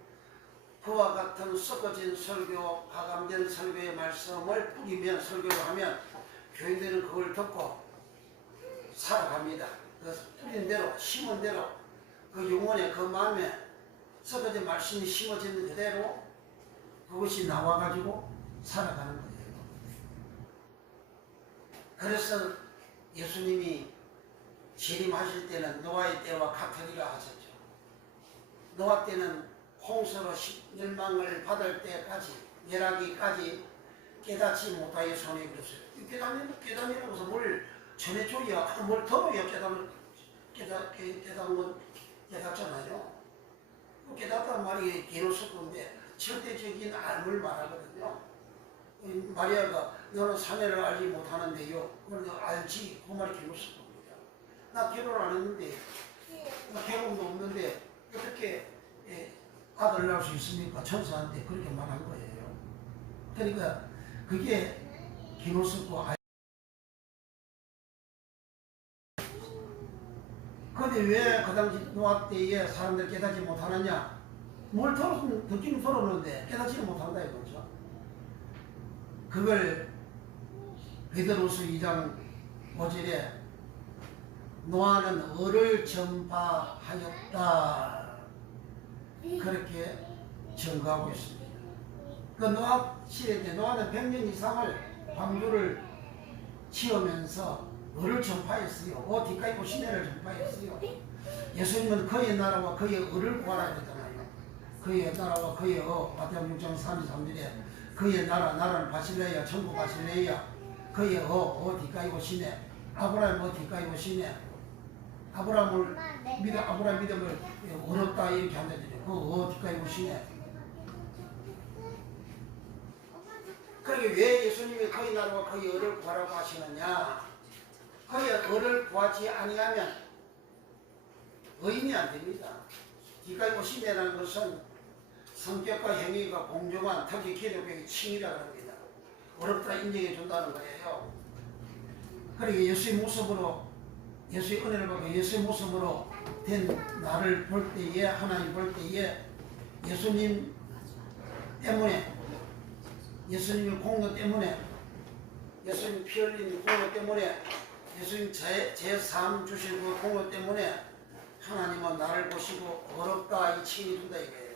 그와 같은 섞어진 설교, 가감된 설교의 말씀을 뿌리면, 설교를 하면 교인들은 그걸 듣고 살아갑니다. 그 뿌린 대로, 심은 대로 그 영혼에, 그 마음에 섞어진 말씀이 심어지는 그대로 그것이 나와가지고 살아가는 거예요. 그래서 예수님이 재림하실 때는 노아의 때와 같으리라 하셨죠. 노아 때는 홍수로 멸망을 받을 때까지, 멸하기까지 깨닫지 못하여 손에 그랬어요. 깨닫는다고 해서 뭘 전해줘야, 뭘 들어야 깨닫는 건 깨닫잖아요. 깨닫단 말이 개노스건데 절대적인 알을 말하거든요. 마리아가 너는 사내를 알지 못하는데요. 그런데 알지. 그 말이 개노스건. 나 결혼 안 했는데, 나 결혼도 없는데 어떻게 아들을 낳을 수 있습니까? 천사한테 그렇게 말한 거예요. 그러니까 그게 기노스고 그런데 왜 그 당시 노아 때에 사람들 깨닫지 못하느냐? 뭘 듣기는 들었는데 깨닫지는 못한다 이거죠. 그걸 베드로서 2장 5절에 노아는 을을 전파하였다 그렇게 증거하고 있습니다. 그 노아 시대 때 노아는 100년 이상을 방주를 지으면서 을을 전파했어요. 뒷가있고 시내를 전파했어요. 예수님은 그의 나라와 그의 을을 구하라 그랬잖아요. 그의 나라와 그의 마태복음 6장 33절에 그의 나라는 바실레야, 천국 바실레야, 그의 뒷가있고 시내, 아브라함 뒷가있고 시내, 아브라함 믿음을 어렵다 이렇게 한다잖아요. 그 뒷가에 보시네. 그러니까 왜 예수님이 그의 나라와 그의 을을 구하라고 하시느냐? 그의 을을 구하지 아니하면 의인이 안 됩니다. 뒷가에 보시네라는 것은 성격과 행위가 공정한 특히 기독교의 칭이라고 합니다. 어렵다 인정해 준다는 거예요. 그러니까 예수의 모습으로, 예수의 은혜를 받고 예수의 모습으로 된 나를 볼 때에, 하나님 볼 때에 예수님 때문에, 예수님의 공로 때문에, 예수님 피 흘린 공로 때문에, 예수님 제 삶 주신 그 공로 때문에 하나님은 나를 보시고 어렵다 이 칭이 준다 이거예요.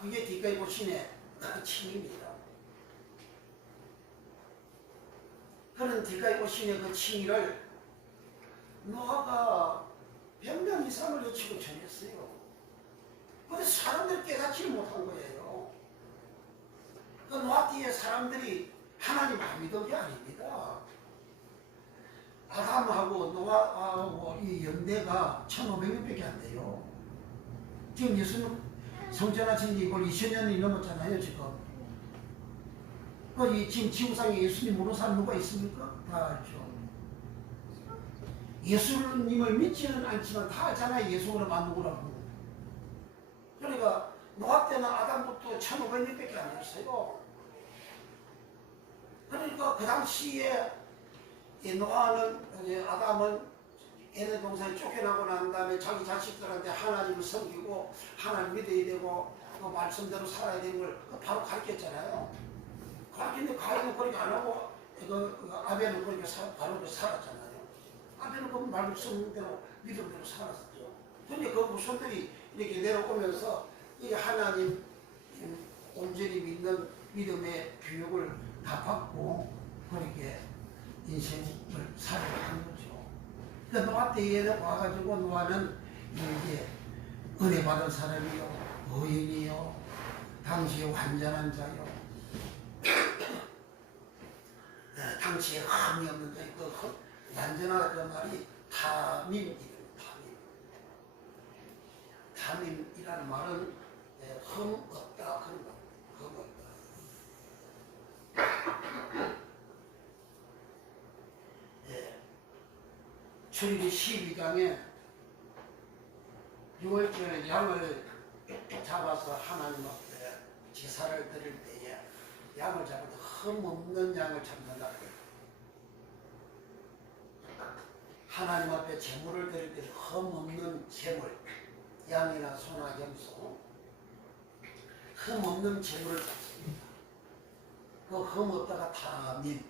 그게 뒷가에 보시네 그 칭입니다. 그런 뒷가에 보시네 그 칭의를 노아가 100년 이상을 여치고 전했어요. 그런데 사람들이 깨닫지 못한 거예요. 그 노아 뒤에 사람들이 하나님 안 믿은 게 아닙니다. 아담하고 노아하고 이 연대가 1500년밖에 안 돼요. 지금 예수님 성전하신 지 이걸 2000년이 넘었잖아요, 지금. 지금 지구상에 예수님 모르는 사람 누가 있습니까? 다 알죠. 예수님을 믿지는 않지만 다 알잖아요. 예수를 만누구라고. 그러니까 노아 때는 아담부터 1500년밖에 안 됐어요. 그러니까 그 당시에 아담은 애네 동생이 쫓겨나고 난 다음에 자기 자식들한테 하나님을 섬기고 하나님 믿어야 되고 그 말씀대로 살아야 되는 걸 바로 가르쳤잖아요. 가르쳤는데 가인은 그렇게 안 하고 아벨은 그렇게 바로 살았잖아요. 아벨은 그 말씀대로 믿음대로 살았었죠. 그런데 그 후손들이 이렇게 내려오면서 이 하나님 온전히 믿는 믿음의 교육을 다 받고 그렇게 인생을 살아가는 거죠. 그러니까 노아 때에 와가지고 노아는 이제 은혜 받은 사람이요, 의인이요, 당시에 완전한 자요, 당시에 흠이 없는 자, 그 완전하다 그 말이 타밈이에요. 타밈이라는 말은 흠 없다 그런 거. 흠 없다. 출애굽기 12장에 6월절에 양을 잡아서 하나님 앞에 제사를 드릴 때에 양을 잡아도 흠없는 양을 잡는다. 하나님 앞에 제물을 드릴 때 흠없는 제물, 양이나 소나 염소, 흠없는 제물을 잡습니다. 그 흠없다가 탐임.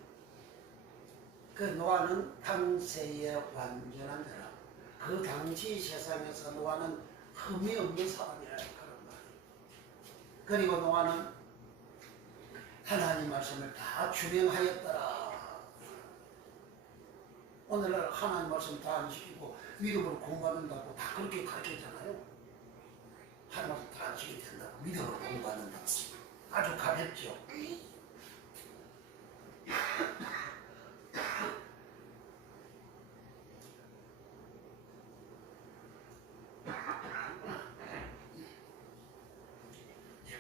그 노아는 당세의 완전한 자라. 그 당시 세상에서 노아는 흠이 없는 사람이라 그런 말이에요. 그리고 노아는 하나님 말씀을 다 준행하였더라. 오늘날 하나님 말씀 다 안 지키고 믿음으로 공부받는다고 다 그렇게 가르치잖아요. 하나님 말씀 다 안 지키게 된다고 믿음으로 공부받는다고. 아주 가볍죠.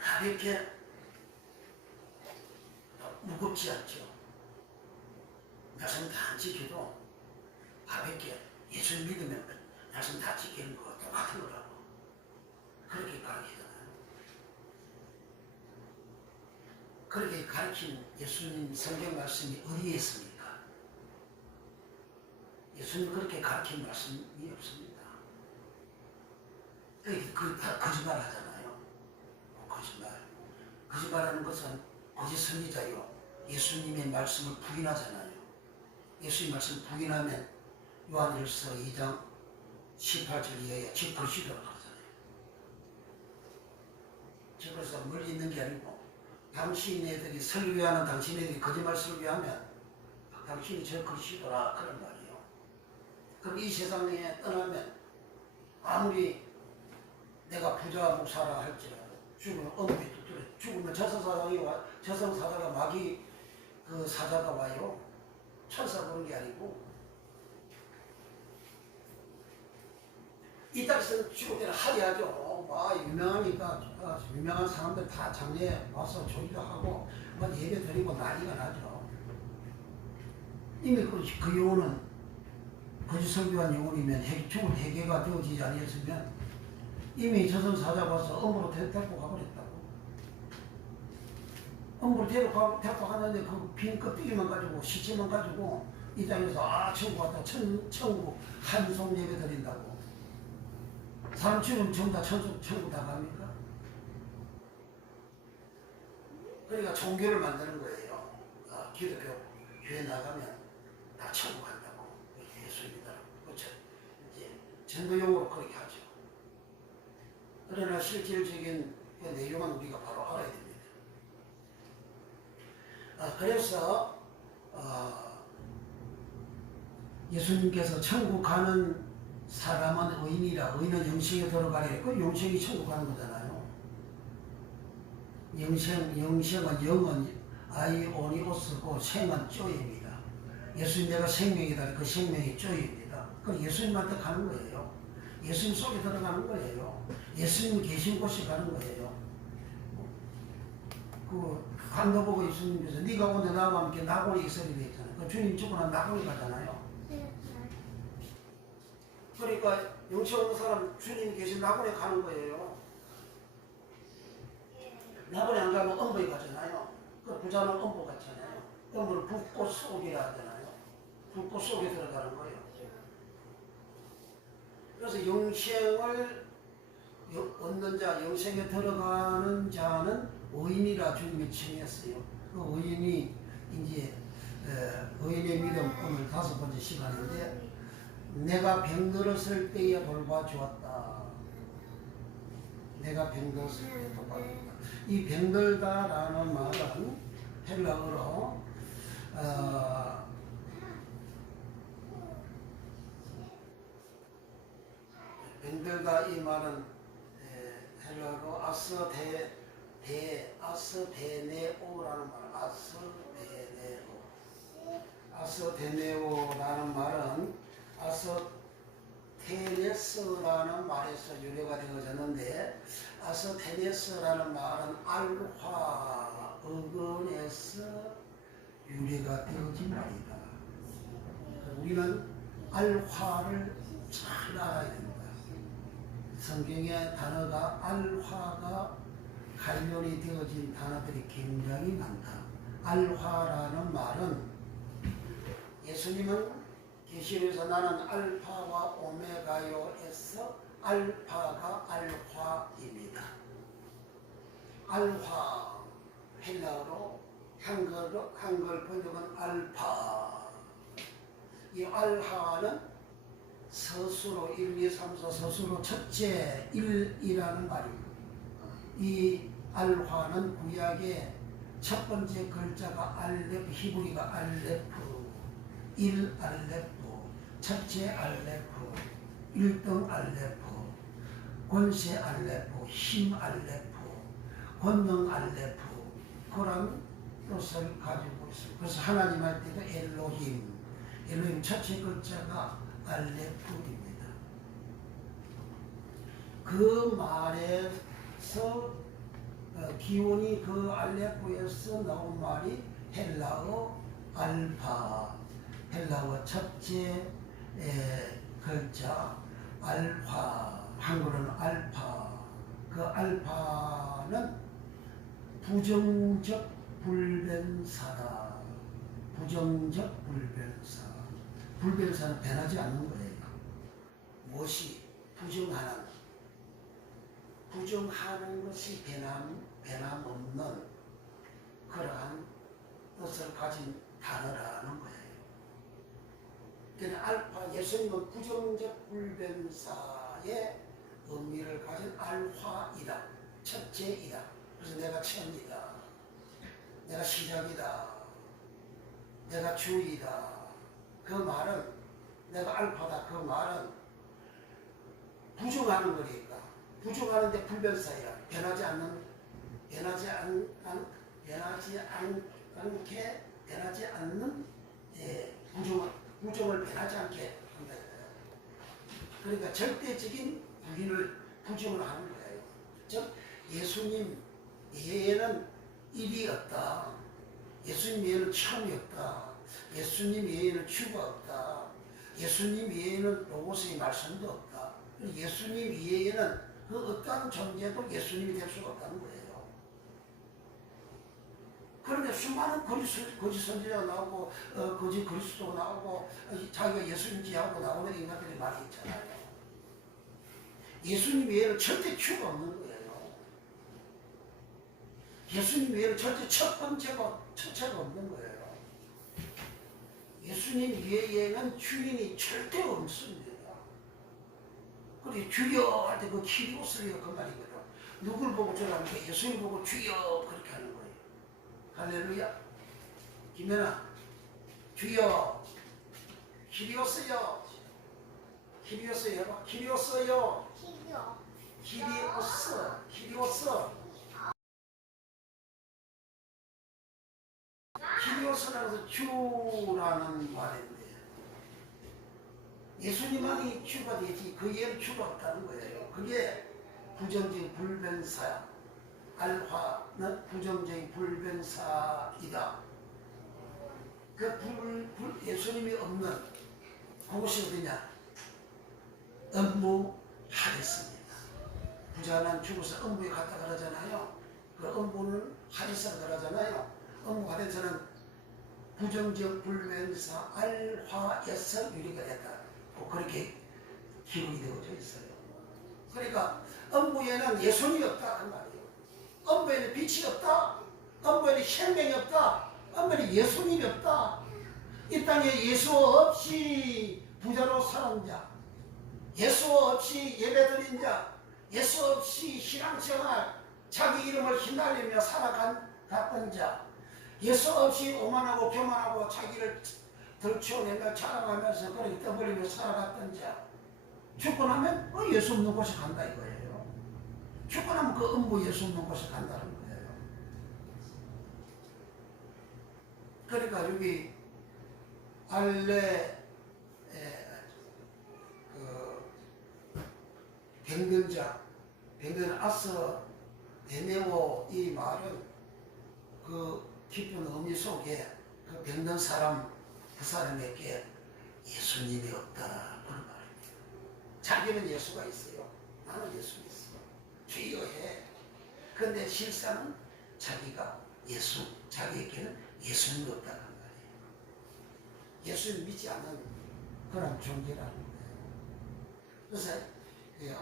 가볍게 무겁지 않죠. 말씀 다 안 지켜도 가볍게 예수 믿으면 말씀 다 지키는 거 똑같은 거라고 그렇게 가르치잖아요. 그렇게 가르친 예수님 성경 말씀이 어디에 있습니까? 예수님 그렇게 가르친 말씀이 없습니다. 그 다 거짓말 하잖아요. 거짓말하는 것은 거짓 선지자요. 예수님의 말씀을 부인하잖아요. 예수님 말씀 부인하면 요한일서 2장 18절 이하에 집불시도록 하잖아요. 그래서 멀리 있는 게 아니고 당신네들이 설교하는 당신네들이 거짓말 설교하면 당신이 저 글씨더라 그런 말이에요. 그럼 이 세상에 떠나면 아무리 내가 부자 목사라 할지라도 죽으면 어둠이 뚝뚝해. 죽으면 저승사자가 마귀 그 사자가 와요. 천사 보는 게 아니고 이 땅에서는 죽을 때는 하리하죠. 유명하니까 유명한 사람들 다 장례에 와서 조기도 하고 예배 드리고 난리가 나죠. 이미 그 영혼은 거짓 설교한 영혼이면 죽을 해계가 되어지지 아니었으면 이미 저승사자가 와서 엄으로 데리고 가버렸다고. 엄으로 데리고 가는데 그 빈 껍데기만 가지고 시체만 가지고 이 땅에서 천국 왔다 천국 한송 예배 드린다고. 사람 죽으면 전부 다 천국 다 갑니까? 그러니까 종교를 만드는 거예요. 기독교 교회 나가면 다 천국 간다고. 예수입니다. 그렇죠. 이제 전도용어로 그렇게 하죠. 그러나 실질적인 그 내용은 우리가 바로 알아야 됩니다. 그래서 예수님께서 천국 가는 사람은 의인이라. 의인은 영생에 들어가래. 그 영생이 천국 가는 거잖아요. 영생은 영은 아이오니오스고 생은 쪼입니다. 예수님 내가 생명이다. 그 생명이 쪼입니다. 그 예수님한테 가는 거예요. 예수님 속에 들어가는 거예요. 예수님 계신 곳에 가는 거예요. 그 간도 보고 예수님께서 네가 오늘 나와 함께 낙원에 있으리라 했잖아요. 그 주님 죽고 난 낙원에 가잖아요. 그러니까 영생 없는 사람 주님이 계신 낙원에 가는 거예요. 낙원에 안 가면 엄보에 가잖아요. 그 부자는 엄보 같잖아요. 엄보를 불꽃 속이라 하잖아요. 불꽃 속에 들어가는 거예요. 그래서 영생을 얻는 자, 영생에 들어가는 자는 의인이라 주님이 칭했어요. 그 의인이 이제 의인의 믿음 오늘 5번째 시간인데 내가 병들었을 때에 돌봐주었다. 내가 병들었을 때 돌봐주었다. 이 병들다라는 말은 헬라어로 병들다 이 말은 헬라어로 아스데네오라는 말. 아스데네오라는 말은 아스테네스라는 말에서 유래가 되어졌는데 아스테네스라는 말은 알화 어근에서 유래가 되어진 말이다. 우리는 알화를 잘 알아야 됩니다. 성경의 단어가 알화가 관련이 되어진 단어들이 굉장히 많다. 알화라는 말은 예수님은 계시록에서 나는 알파와 오메가요에서 알파가 알화입니다. 알화, 헬라어로 한글 번역은 알파. 이 알화는 서술로 1, 2, 3, 4 서술로 첫째 1이라는 말입니다. 이 알화는 구약의 첫 번째 글자가 알레프, 히브리가 알레프, 1 알레프, 첫째 알레프, 1등 알레프, 권세 알레프, 힘 알레프, 권능 알레프, 그런 뜻을 가지고 있습니다. 그래서 하나님 할 때도 엘로힘 첫째 글자가 알레프입니다. 그 말에서 기원이 그 알레프에서 나온 말이 헬라어 알파, 헬라어 첫째 글자 알파, 한글은 알파. 그 알파는 부정적 불변사다. 부정적 불변사. 불변사는 변하지 않는 거예요. 무엇이 부정하는 것이 변함없는 그러한 뜻을 가진 단어라는 거예요. 그러니까 알파, 예수님은 부정적 불변사의 의미를 가진 알화이다. 첫째이다. 그래서 내가 처음이다. 내가 시작이다. 내가 주이다. 그 말은 내가 알파다. 그 말은 부정하는 거니까. 부정하는데 불변사이라. 변하지 않는 부정을 변하지 않게 한다. 그러니까 절대적인 부정을 하는 거예요. 즉 예수님 외에는 일이 없다. 예수님 외에는 처음이 없다. 예수님 외에는 주가 없다. 예수님 외에는 로고스의 말씀도 없다. 예수님 외에는 그 어떠한 존재도 예수님이 될 수가 없다는 거예요. 그런데 수많은 거짓 선지자가 나오고 거짓 그리스도가 나오고 자기가 예수인지 하고 나오는 인간들이 많이 있잖아요. 예수님 외에는 절대 주가 없는 거예요. 예수님 외에는 절대 첫째가 없는 거예요. 예수님 외에는 주인이 절대 없습니다. 그리고 주여 할 때 그 키리오스예요. 그 말이거든. 누굴 보고 저러니까 예수님 보고 주여 그렇게 하는 거예요. 할렐루야. 김연아, 주여 키리오스요. 키리오스 해봐. 키리오스요. 키리오스. 키리오스라는 주라는 말인데 예수님만이 주가 되지 그 외에는 주가 없다는 거예요. 그게 부정적인 불변사, 알화는 부정적인 불변사이다. 그 예수님이 없는 그것이 어디냐? 음부하데스입니다. 부자는 죽어서 음부에 갔다 그러잖아요. 그 음부는 하데스라 그러잖아요. 음부하데스는 부정적 불변사 알화에서 유리가 됐다. 그렇게 기록이 되어져 있어요. 그러니까 음부에는 예수님이 없다 그 말이에요. 음부에는 빛이 없다. 음부에는 생명이 없다. 음부에는 예수님이 없다. 이 땅에 예수 없이 부자로 사는 자, 예수 없이 예배드린 자, 예수 없이 신앙생활 자기 이름을 휘날리며 살아갔던 자, 예수 없이 오만하고 교만하고 자기를 들추어내며 자랑하면서 그렇게 떠벌리며 살아갔던 자, 죽고 나면 예수 없는 곳에 간다 이거예요. 죽고 나면 그 음부 예수 없는 곳에 간다는 거예요. 그러니까 여기 알레 병든 아서 데메오 이 말은 그 깊은 의미 속에 그 병든 사람 그 사람에게 예수님이 없다 그런 말입니다. 자기는 예수가 있어요. 나는 예수 있어. 주여 해. 근데 실상은 자기가 자기에게는 예수님이 없다는 거예요. 예수님 믿지 않는 그런 존재라는 거예요. 그래서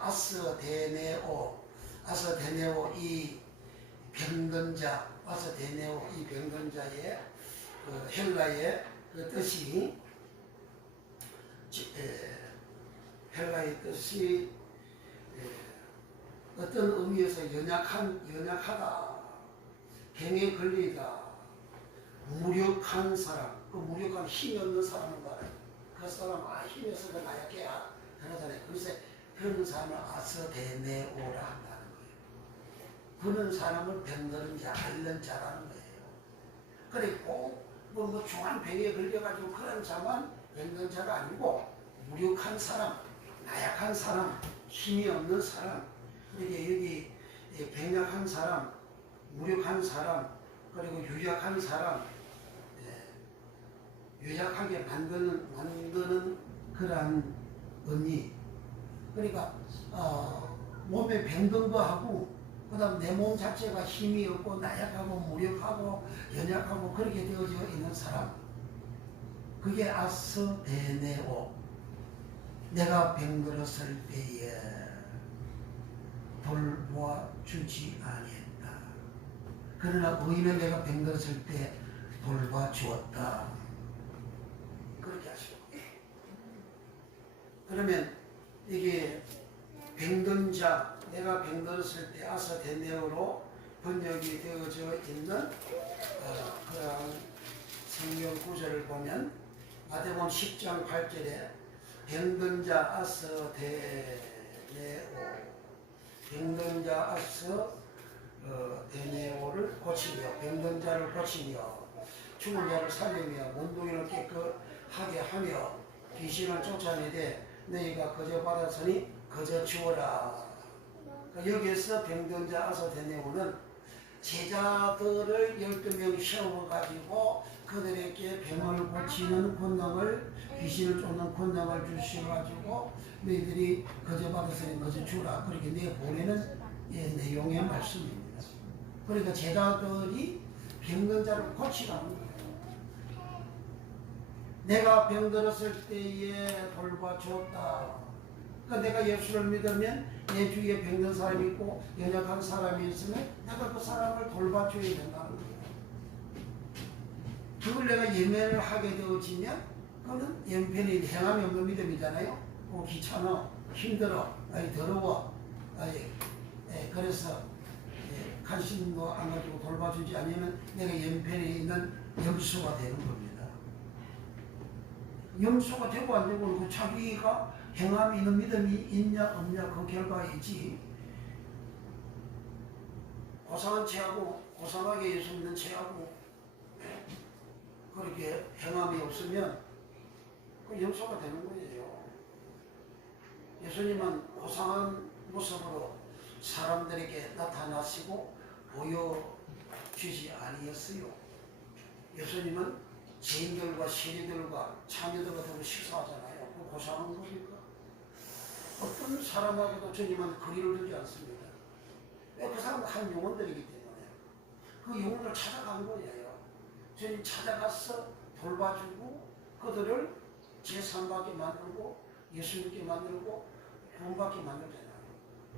아스데네오 이 병든자, 아스데네오 이 병든자의 그 헬라의 그 뜻이 헬라의 뜻이 어떤 의미에서 연약하다, 병에 걸리다, 무력한 사람, 그 무력한 힘이 없는 사람을 말해요. 그 사람 힘이 없어서 나약해야 그러잖아요. 그래서 그런 사람을 아스데네오라 한다는 거예요. 그런 사람을 병드는 자, 앓는 자라는 거예요. 그리고 뭐 중한 병에 걸려가지고 그런 자만 병든 자가 아니고 무력한 사람, 나약한 사람, 힘이 없는 사람, 여기 병약한 사람, 무력한 사람, 그리고 유약한 사람, 유약하게 만드는 그러한 의미. 그러니까 몸에 병든 거하고 그다음 내 몸 자체가 힘이 없고 나약하고 무력하고 연약하고 그렇게 되어져 있는 사람, 그게 아스데네오. 내가 병들었을 때에 돌보아주지 아니했다. 그러나 의인은 내가 병들었을 때 돌봐주었다. 그렇게 하시고. 그러면 이게 병든 자, 내가 병들었을 때 아스데네오로 번역이 되어져 있는 그런 성경 구절을 보면 마태복음 10장 8절에 병든 자 아스데네오, 병든 자 아스데네오를 고치며, 병든 자를 고치며, 죽은 자를 살리며, 문둥이를 깨끗하게 하며, 귀신을 쫓아내되 너희가 거저 받았으니 거저 주어라. 여기에서 병든 자 아스데네오는 제자들을 12명 세워가지고 그들에게 병을 고치는 권능을, 귀신을 쫓는 권능을 주셔가지고 너희들이 거저 받았으니 거저 주라, 그렇게 내보내는 내용의 말씀입니다. 그러니까 제자들이 병든 자를 고치라는 거예요. 내가 병들었을 때에 돌봐주었다. 그러니까 내가 예수를 믿으면 내 주위에 병든 사람이 있고 연약한 사람이 있으면 내가 그 사람을 돌봐줘야 된다는 거예요. 그걸 내가 예매를 하게 되어지면 그거는 연편이 행함이 없는 믿음이잖아요. 귀찮아, 힘들어, 더러워, 그래서 관심도 안 가지고 돌봐주지 않으면 내가 연편에 있는 염소가 되는 겁니다. 염소가 되고 안 되고 그 자기가 행함이 있는 믿음이 있냐 없냐 그 결과이지, 고상한 채하고 고상하게 예수 믿는 채하고 그렇게 행함이 없으면 그 염소가 되는 거예요. 예수님은 고상한 모습으로 사람들에게 나타나시고 보여주지 아니었어요. 예수님은 죄인들과 세리들과 창녀들과 더불어 식사하잖아요. 그 고상한 겁니까? 어떤 사람하고도 주님은 거리를 두지 않습니다. 왜? 그 사람은 한 영혼들이기 때문에 그 영혼을 찾아간 거예요. 주님 찾아가서 돌봐주고 그들을 제3받게 만들고 예수님께 만들고 구원받게 만들잖아요.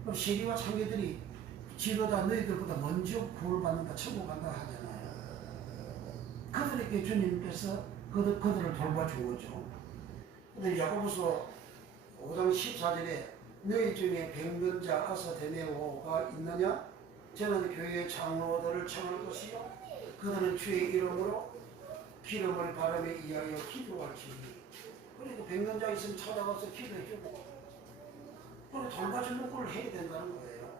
그럼 세리와 창녀들이 지도자 너희들보다 먼저 구원받는다, 천국 간다 하잖아요. 그들에게 주님께서 그들을 돌봐준 거죠. 근데 야고보서 5장 14절에 너희 중에 병든 자 아스데네오가 있느냐? 저는 교회의 장로들을 청할 것이요 그들은 주의 이름으로 기름을 바람에 이하여 기도할지니. 그리고 병든 자 있으면 찾아가서 기도해주고 그리고 돌봐주는 걸 해야 된다는 거예요.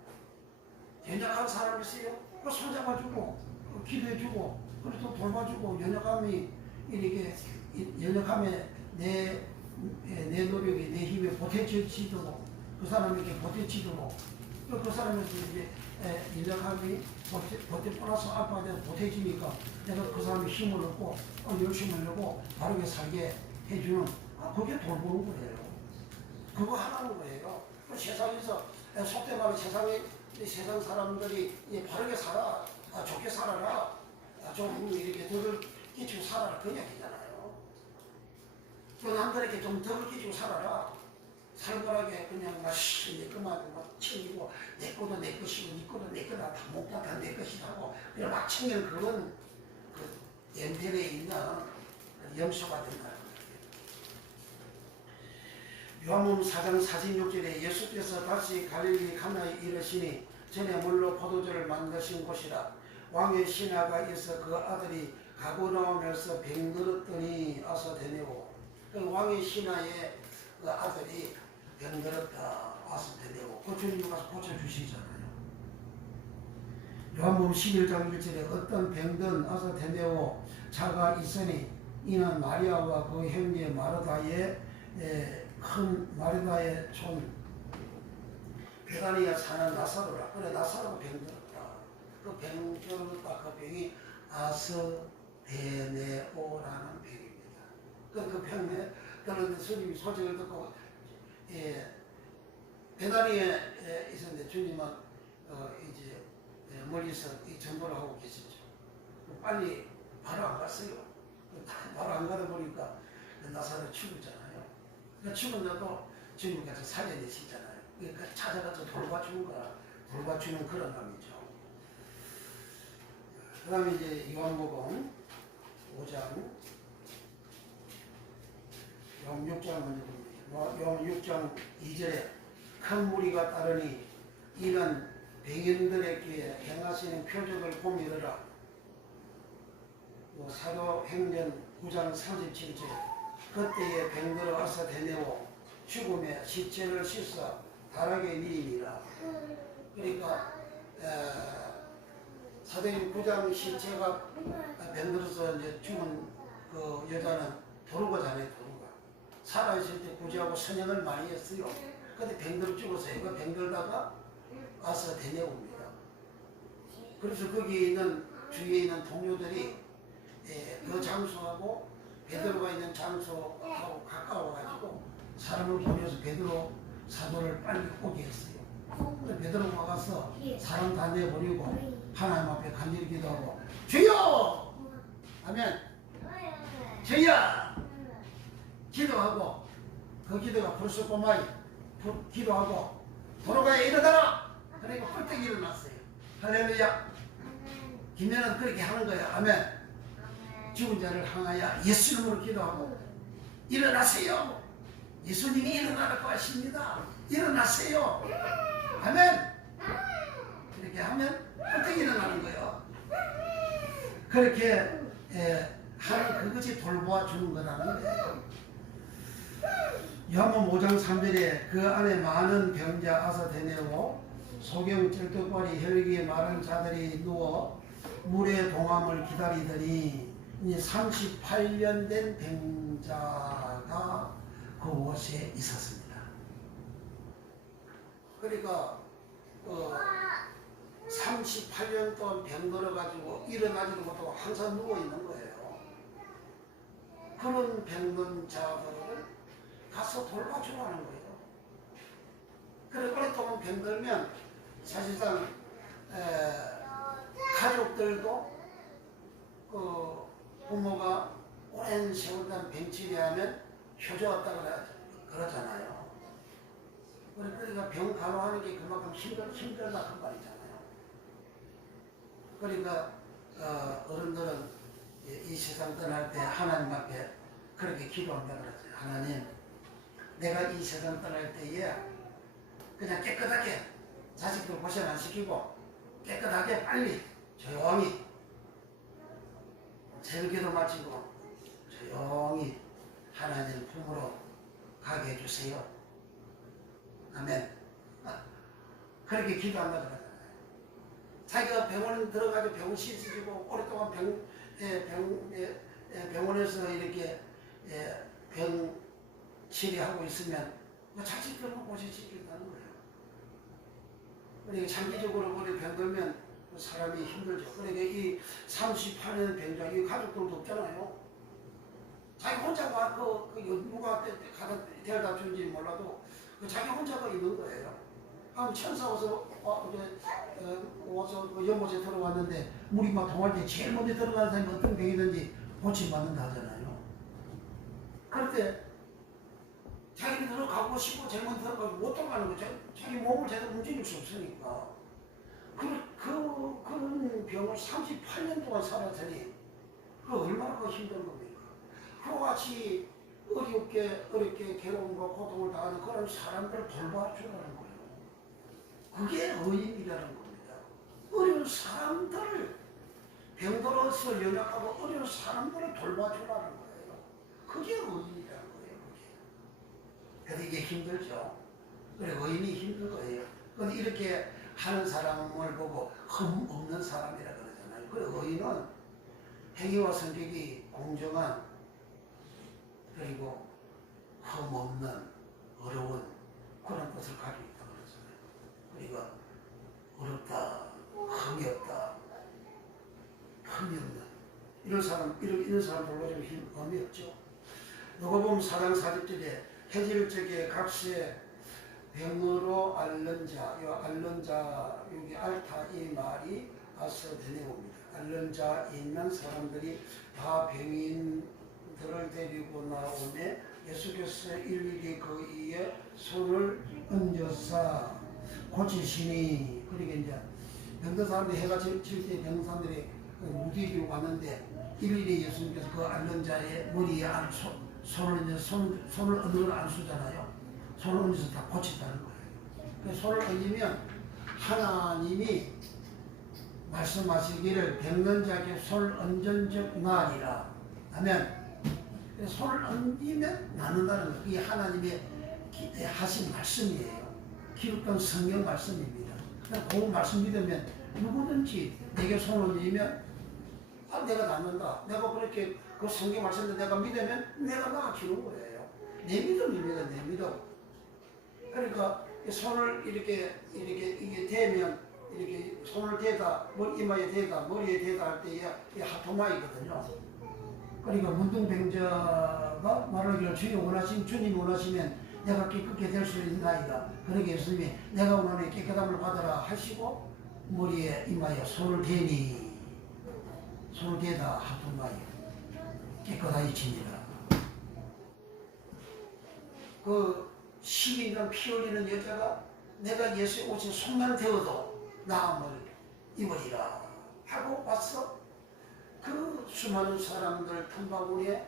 연약한 사람이 있어요? 그 손잡아주고 기도해주고 그리고 또 돌봐주고, 연약함이 이렇게 연약함에 내 노력이, 내 힘에 보태지도록 그 사람에게 보태지도록 그 사람에게 이제 연약함이 보태 플러스 알파가 돼서 보태지니까 내가 그 사람의 힘을 얻고 열심을 내고 바르게 살게 해주는, 그게 돌보는 거예요. 그거 하라는 거예요. 세상에서 속된 말로 세상에 세상 사람들이 바르게 살아, 좋게 살아라, 좀 이렇게 덕을 끼치고 살아라 그 이야기잖아요. 또 남들에게 좀 덕을 끼치고 살아라. 살벌하게 그냥 내 것만 막 챙기고 내 것도 내 것이고 네 것도 내 거다 다 먹다 다 내 것이라고 그냥 막 챙기는 그건 그 연변에 있는 염소가 된다. 요한복음 4장 46절에 예수께서 다시 갈릴리 가나에 이르시니 전에 물로 포도주를 만드신 곳이라. 왕의 신하가 있어 그 아들이 가버나움에서 병들었더니 와서 데내고, 그 왕의 신하의 그 아들이 병들었다 와서 데내고, 그 주님이 가서 고쳐주시잖아요. 요한복음 11장 1절에 어떤 병든 와서 데내고 자가 있으니 이는 마리아와 그 형제 마르다의 큰 마르다의 촌 베다니에 사는 나사로라. 그래 나사로가 병들었다. 그 병들었다. 그 병이 아스데네오라는 병입니다. 그 병에 그런데 주님이 소식을 듣고 베다니에 있었는데 주님은 이제 멀리서 이 전도를 하고 계시죠. 빨리 바로 안 갔어요. 바로 안 가다 보니까 나사로 죽었잖아요. 죽은데도 주님께서 살려내시잖아요. 그러니까 찾아가서 돌봐주는 그런 마음이죠. 그 다음에 이제 요한복음 5장, 요한 6장 먼저 봅니다. 요한 6장 2절에 큰 무리가 따르니 이는 백인들에게 행하시는 표적을 보미르라. 사도행전 9장 37절 그때에 병들어 와서 데내고 죽음에 시체를 씻어 다락에 미리니라. 그러니까 사도행전 9장 시체가 병들어서 이제 죽은 그 여자는 도루가잖아요. 도루가 살아있을 때 구제하고 선행을 많이 했어요. 근데 병들어 죽었어요. 그 병들다가 와서 데내옵니다. 그래서 거기 있는 주위에 있는 동료들이 그 장소하고 베드로가 있는 장소하고 가까워가지고 사람을 보내서 베드로 사도를 빨리 오게 했어요. 베드로가 가서 사람 다 내버리고 하나님 앞에 간절히 기도하고 주여! 아멘. 주여! 기도하고 그 기도가 벌써 꼬마이 기도하고 도로가에 일어나라! 그러니까 펄떡 일어났어요. 할렐루야. 김연은 그렇게 하는 거예요. 아멘. 죽은 자를 향하여 예수 이름으로 기도하고 일어나세요. 예수님이 일어나라고 하십니다. 일어나세요. 아멘. 그렇게 하면 펄떡 일어나는 거예요. 그렇게 하는 그것이 돌보아 주는 거라는 거예요. 요한복음 5장 3절에 그 안에 많은 병자 아서 데내고 소경 쩔뚝거리 혈기에 마른 자들이 누워 물의 동함을 기다리더니 38년 된 병자가 그곳에 있었습니다. 그러니까 38년 동안 병들어가지고 일어나지도 못하고 항상 누워있는 거예요. 그런 병든 자들을 가서 돌봐주라는 거예요. 그래 오랫동안 병들면 사실상 가족들도 그 부모가 오랜 세월 동안 병치료하면 효자왔다 그러잖아요. 그러니까 병 간호하는 게 그만큼 힘들다 그 말이잖아요. 그러니까 어른들은 이 세상 떠날 때 하나님 앞에 그렇게 기도한다 그러죠. 하나님, 내가 이 세상 떠날 때에 그냥 깨끗하게 자식들 고생 안 시키고 깨끗하게 빨리 조용히 새벽기도 마치고 조용히 하나님 품으로 가게 해주세요. 아멘. 그렇게 기도한다 그러잖아요. 자기가 병원 들어가서 병원 씻어주고 오랫동안 병원에서 이렇게 병 치료하고 있으면 자식들만 고생시킨다는 거예요. 그러니까 장기적으로 병들면 사람이 힘들죠. 그러니까 이 38년 병자, 이 가족들도 없잖아요. 자기 혼자가 누가 가다 데려다 준지 몰라도 자기 혼자가 있는 거예요. 한 천사 와서 그 연못에 들어왔는데 물이 막 동할 때 제일 먼저 들어가는 사람이 어떤 병이든지 고침받는다 하잖아요. 그럴 때 자기는 들어가고 싶고 제일 먼저 들어가고 못 들어가는 거죠. 자기 몸을 제대로 움직일 수 없으니까. 그런 병을 38년 동안 살았더니 그 얼마나 힘든 겁니까? 그와 같이 어렵게 괴로움과 고통을 당하는 그런 사람들을 돌봐주라는 거예요. 그게 의인이라는 겁니다. 어려운 사람들을, 병들어서 연약하고 어려운 사람들을 돌봐주라는 거예요. 그게 의인이라는 거예요. 그래서 이게 힘들죠. 그래, 의인이 힘든 거예요. 근데 이렇게 하는 사람을 보고 흠 없는 사람이라 그러잖아요. 그 의인은 행위와 성격이 공정한, 그리고 흠 없는, 어려운 그런 것을 가지고 있다 그러잖아요. 그리고 어렵다, 흠이 없다, 흠이 없는 이런 사람 돌보자면 힘이 없죠. 누가복음 4장 40절에 해질적에 각시에 병으로 앓는 자, 여기 앓다 이 말이 아스데네오입니다. 앓는 자 있는 사람들이 다 병인들을 데리고 나오매 예수께서 일일이 그 이에 손을 얹어서 고치시니. 그러니까 이제 병든 사람들이 해가 질 때 병든 사람들이 무디기로 왔는데 일일이 예수님께서 그 앓는 자의 머리에 손을 얹는 걸 안 쓰잖아요. 손을 얹어서 다 고친다는 거예요. 손을 얹으면 하나님이 말씀하시기를 병든 자에게 손을 얹은 적 나으리라 하면 손을 얹으면 낫는다는 거예요. 그게 하나님의 하신 말씀이에요. 기록된 성경 말씀입니다. 그 말씀 믿으면 누구든지 내게 손을 얹으면 내가 낫는다. 내가 그렇게 그 성경 말씀을 내가 믿으면 내가 나아지는 거예요. 내 믿음입니다. 내 믿음. 그러니까 손을 이렇게 대면 이렇게 손을 대다 이마에 대다 머리에 대다 할 때에 하토마이거든요. 그러니까 문둥병자가 말하기를 주님이 원하시면 내가 깨끗게 될 수 있나이다. 그러게 예수님이 내가 원하는 깨끗함을 받아라 하시고 머리에 이마에 손을 대다 하토마이 깨끗하여지니라. 그 12년 피 흘리는 여자가 내가 예수의 옷에 손만 대어도 나음을 입으리라 하고 와서 그 수많은 사람들 틈바구니에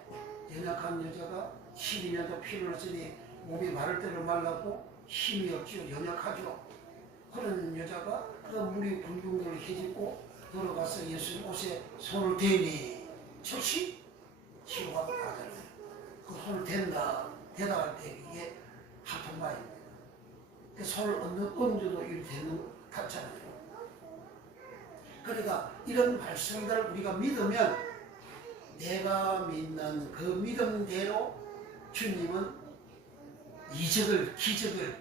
연약한 여자가 12년도 피를 흘렸으니 몸이 마를 대로 말랐고 힘이 없지요. 연약하죠. 그런 여자가 그 물이 둥둥을 해집고 들어가서 예수님 옷에 손을 대니 즉시 치료가 나잖아요. 그 손을 대다 할 때 이게 하품마입니다. 그 손을 얹어도 이렇게 되는 것 같잖아요. 그러니까 이런 말씀들을 우리가 믿으면 내가 믿는 그 믿음대로 주님은 기적을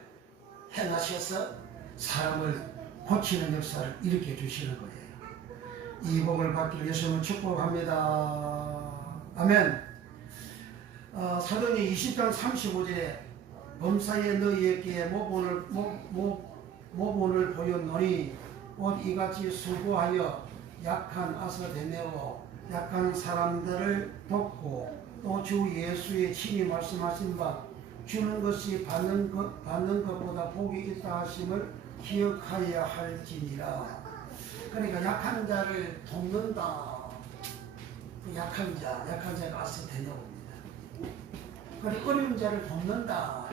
행하셔서 사람을 고치는 역사를 일으켜 주시는 거예요. 이 복을 받기를 예수님은 축복합니다. 아멘. 사도행전 20장 35절에 범사에 너희에게 모본을 보였노니 곧 이같이 수고하여 약한 아스데네오 약한 사람들을 돕고 또 주 예수의 친히 말씀하신 바 주는 것이 받는 것보다 복이 있다 하심을 기억하여야 할지니라. 그러니까 약한 자를 돕는다. 그 약한 자가 아스데네오입니다. 그리고 어려운 자를 돕는다.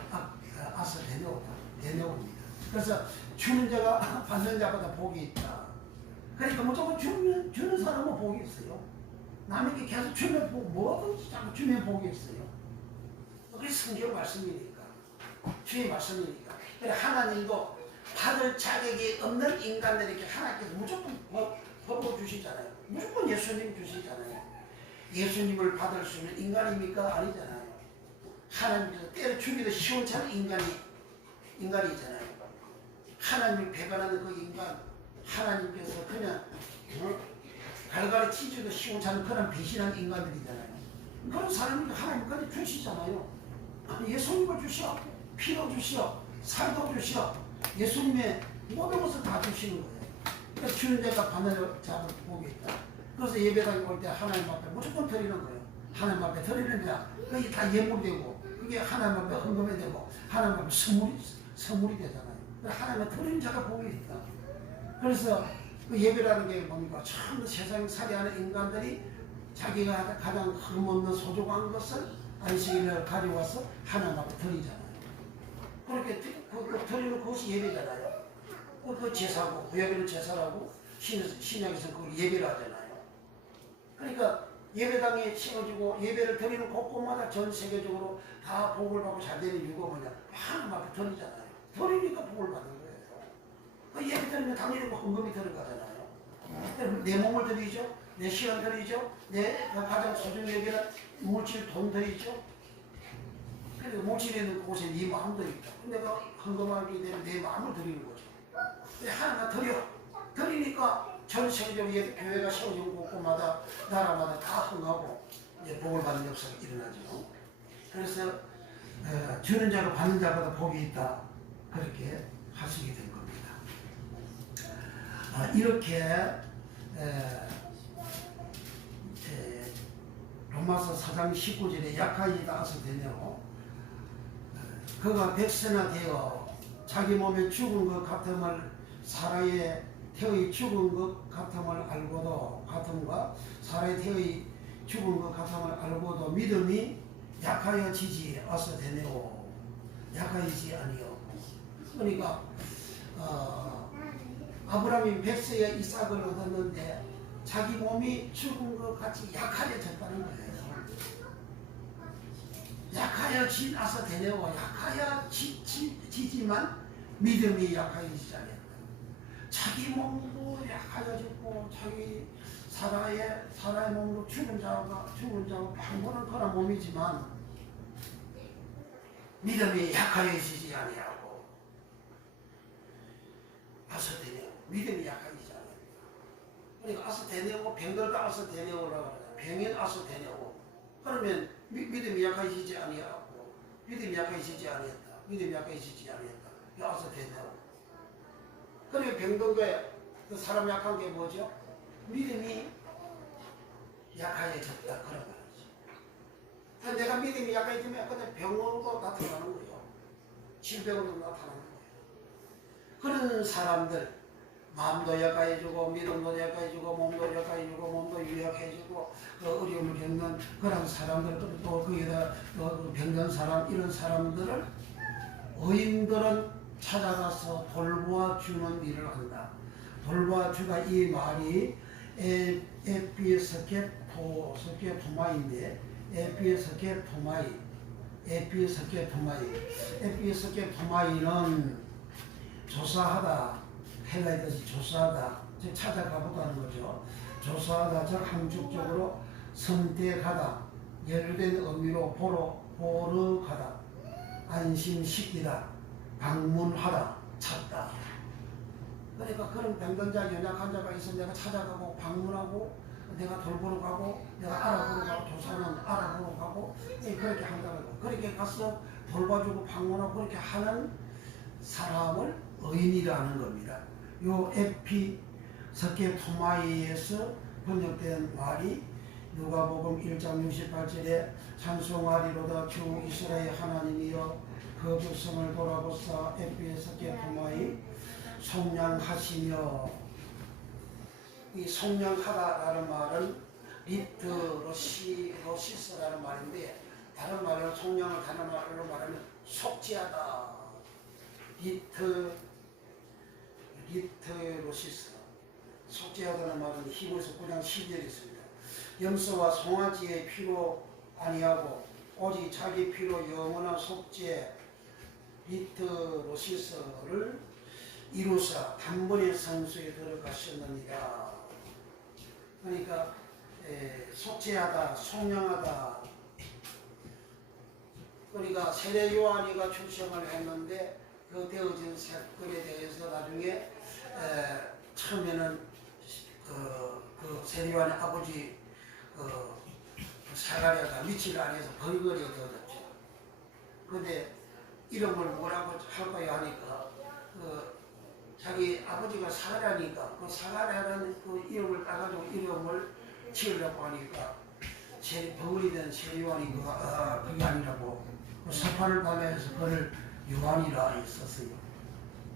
아스데네오입니다. 그래서 주는 자가 받는 자보다 복이 있다. 그러니까 무조건 주는 사람은 복이 있어요. 남에게 계속 주면 뭐든지 자꾸 주면 복이 있어요. 그게 성경 말씀이니까. 주의 말씀이니까. 그래 하나님도 받을 자격이 없는 인간들에게 하나님께서 무조건 법을 주시잖아요. 무조건 예수님 주시잖아요. 예수님을 받을 수 있는 인간입니까? 아니잖아요. 하나님께서 때려 주기도 시원찮은 인간이잖아요. 하나님을 배반하는 그 인간, 하나님께서 그냥 갈갈이 찢어도 시원찮은 그런 배신한 인간들이잖아요. 그런 사람이 하나님까지 주시잖아요. 예수님을 주시오, 피도 주시오, 살도 주시오, 예수님의 모든 것을 다 주시는 거예요. 그러니까 주는 자가 받는 자를 복이 있다. 그래서 예배당에 올 때 하나님 앞에 무조건 드리는 거예요. 하나님 앞에 드리는 자, 그게 다 예물되고, 그게 하나님 앞에 헌금이 되고, 하나님 앞에 선물이 되잖아요. 하나님의 드리는 자가 복이 있다. 그래서 그 예배라는 게 뭡니까? 처음 세상 살이하는 인간들이 자기가 가장 흠없는 소중한 것을 안식일을 가져와서 하나님 앞에 드리잖아요. 그렇게 드리는 그것이 예배잖아요. 그 제사고, 구약에는 제사라고, 신약에서는 그걸 예배를 하잖아요. 그러니까 예배당에 세워지고 예배를 드리는 곳곳마다 전 세계적으로 다 복을 받고 잘 되는 이유가 뭐냐? 하나님 앞에 드리잖아요. 드리니까 복을 받는 거예요. 그 예배 드리면 당연히 헌금이 들어가잖아요. 내 몸을 드리죠. 내 시간 드리죠. 내 가장 소중히 여기는 물질 돈 드리죠. 그래서 물질에 있는 곳에 네 마음도 있다. 내가 헌금하게 되면 내 마음을 드리는 거죠. 하나가 드리니까 전 세계적으로 교회가 세워진 곳곳마다 나라마다 다 흥하고 복을 받는 역사가 일어나죠. 그래서 주는 자가 받는 자보다 복이 있다. 그렇게 하시게 된 겁니다. 이렇게 로마서 4장 19절에 약하이 나서 되네요. 그가 백세나 되어 자기 몸에 죽은 것 같음을 사라의 태의 죽은 것 같음을 알고도 같음과 사라의 태의 죽은 것 같음을 알고도 믿음이 약하여지지 어서 되네요. 약하여지지 아니요. 그러니까 아브라함이 백세에 이삭을 얻었는데 자기 몸이 죽은 것 같이 약하여졌다는 거예요. 약하여지나서 되네요. 약하여지지만 믿음이 약하여지지 않았다. 자기 몸도 약하여졌고 자기 사라의 몸도 죽은 자고 방문은 그런 몸이지만 믿음이 약하여지지 아니하고 아서 되네요. 믿음이 약하여지지 않아요. 그러니까 아서 되네요. 병들도 아서 되네요라고 그래요. 병인 아서 되네요. 그러면 믿음이 약해지지 아니하고 믿음이 약해지지 아니했다. 믿음이 약해지지 아니했다. 여기서 되네요. 그리고 병든거에 그 사람 약한 게 뭐죠? 믿음이 약해졌다. 그런 말이죠. 내가 믿음이 약해지면 그냥 병으로도 나타나는 거예요. 질병으로 나타나는 거예요. 그런 사람들 마음도 약해지고 믿음도 약해지고 몸도 약해지고 몸도 유약해지고 그 어려움을 겪는 그런 사람들 또 거기다 병든 사람 이런 사람들을 의인들은 찾아가서 돌보아 주는 일을 한다. 돌보아 주다 이 말이 에피스케 토마인데 에피스케 토마이는 조사하다. 헬라의 뜻이 조사하다, 즉 찾아가보다는 거죠. 조사하다, 즉 함축적으로 선택하다, 연루된 의미로 보러 가다, 안심시키다, 방문하다, 찾다. 그러니까 그런 병든 자, 연약한 자가 있으면 내가 찾아가고 방문하고 내가 돌보러 가고 내가 알아보러 가고 조사는 알아보러 가고 그렇게 한다는 거. 그렇게 가서 돌봐주고 방문하고 그렇게 하는 사람을 의인이라는 겁니다. 요 에피스케 토마이에서 번역된 말이 누가복음 1장 68절에 찬송하리로다 주 이스라엘 하나님이여 그 백성을 돌아보사 에피스케 토마이 속량하시며 이 속량하다라는 말은 리트로시스라는 말인데 다른 말로 속량을 다른 말로 말하면 속죄하다. 리트로시스 속죄하다는 말은 히브리서 9장 12절에 있습니다. 염소와 송아지의 피로 아니하고 오직 자기 피로 영원한 속죄 리트로시스를 이루사 단번에 성소에 들어가셨느니라. 그러니까 속죄하다, 속량하다. 그러니까 세례 요한이가 출생을 했는데 그 되어진 사건에 대해서 나중에 처음에는 그 세례 요한의 아버지 사가랴가 미칠 안에서 벌거리가 되어졌죠. 그런데 이름을 뭐라고 할까요 하니까 그 자기 아버지가 사가랴니까 그 사가랴라는 그 이름을 따가지고 이름을 지으려고 하니까 버글이 된 세요한이 그게 아니라고 그 서판을 발라해서 그를 요한이라 했었어요.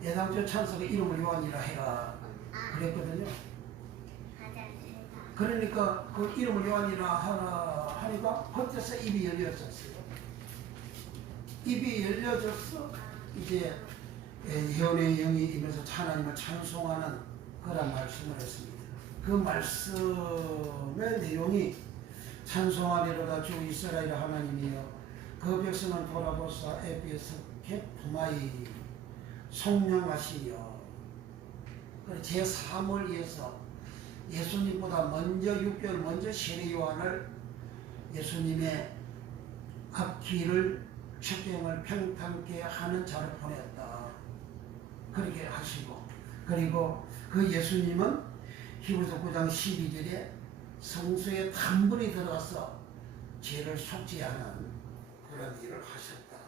예당초 찬석의 이름을 요한이라 해라 그랬거든요. 그러니까 그 이름을 요한이라 하라 하니까 그때서 입이 열려졌어요. 입이 열려져서 이제 예언의 영이 임해서 하나님을 찬송하는 그런 말씀을 했습니다. 그 말씀의 내용이 찬송하리로다 주 이스라엘 하나님이여 그 백성을 돌아보사 에베소 겟토마이 성령하시며 제3을 위해서 예수님보다 먼저 6개월 먼저 세례 요한을 예수님의 앞길을 책경을 평탄케 하는 자를 보냈다. 그렇게 하시고 그리고 그 예수님은 히브리서 9장 12절에 성소에 단번에 들어가서 죄를 속죄하는 그런 일을 하셨다.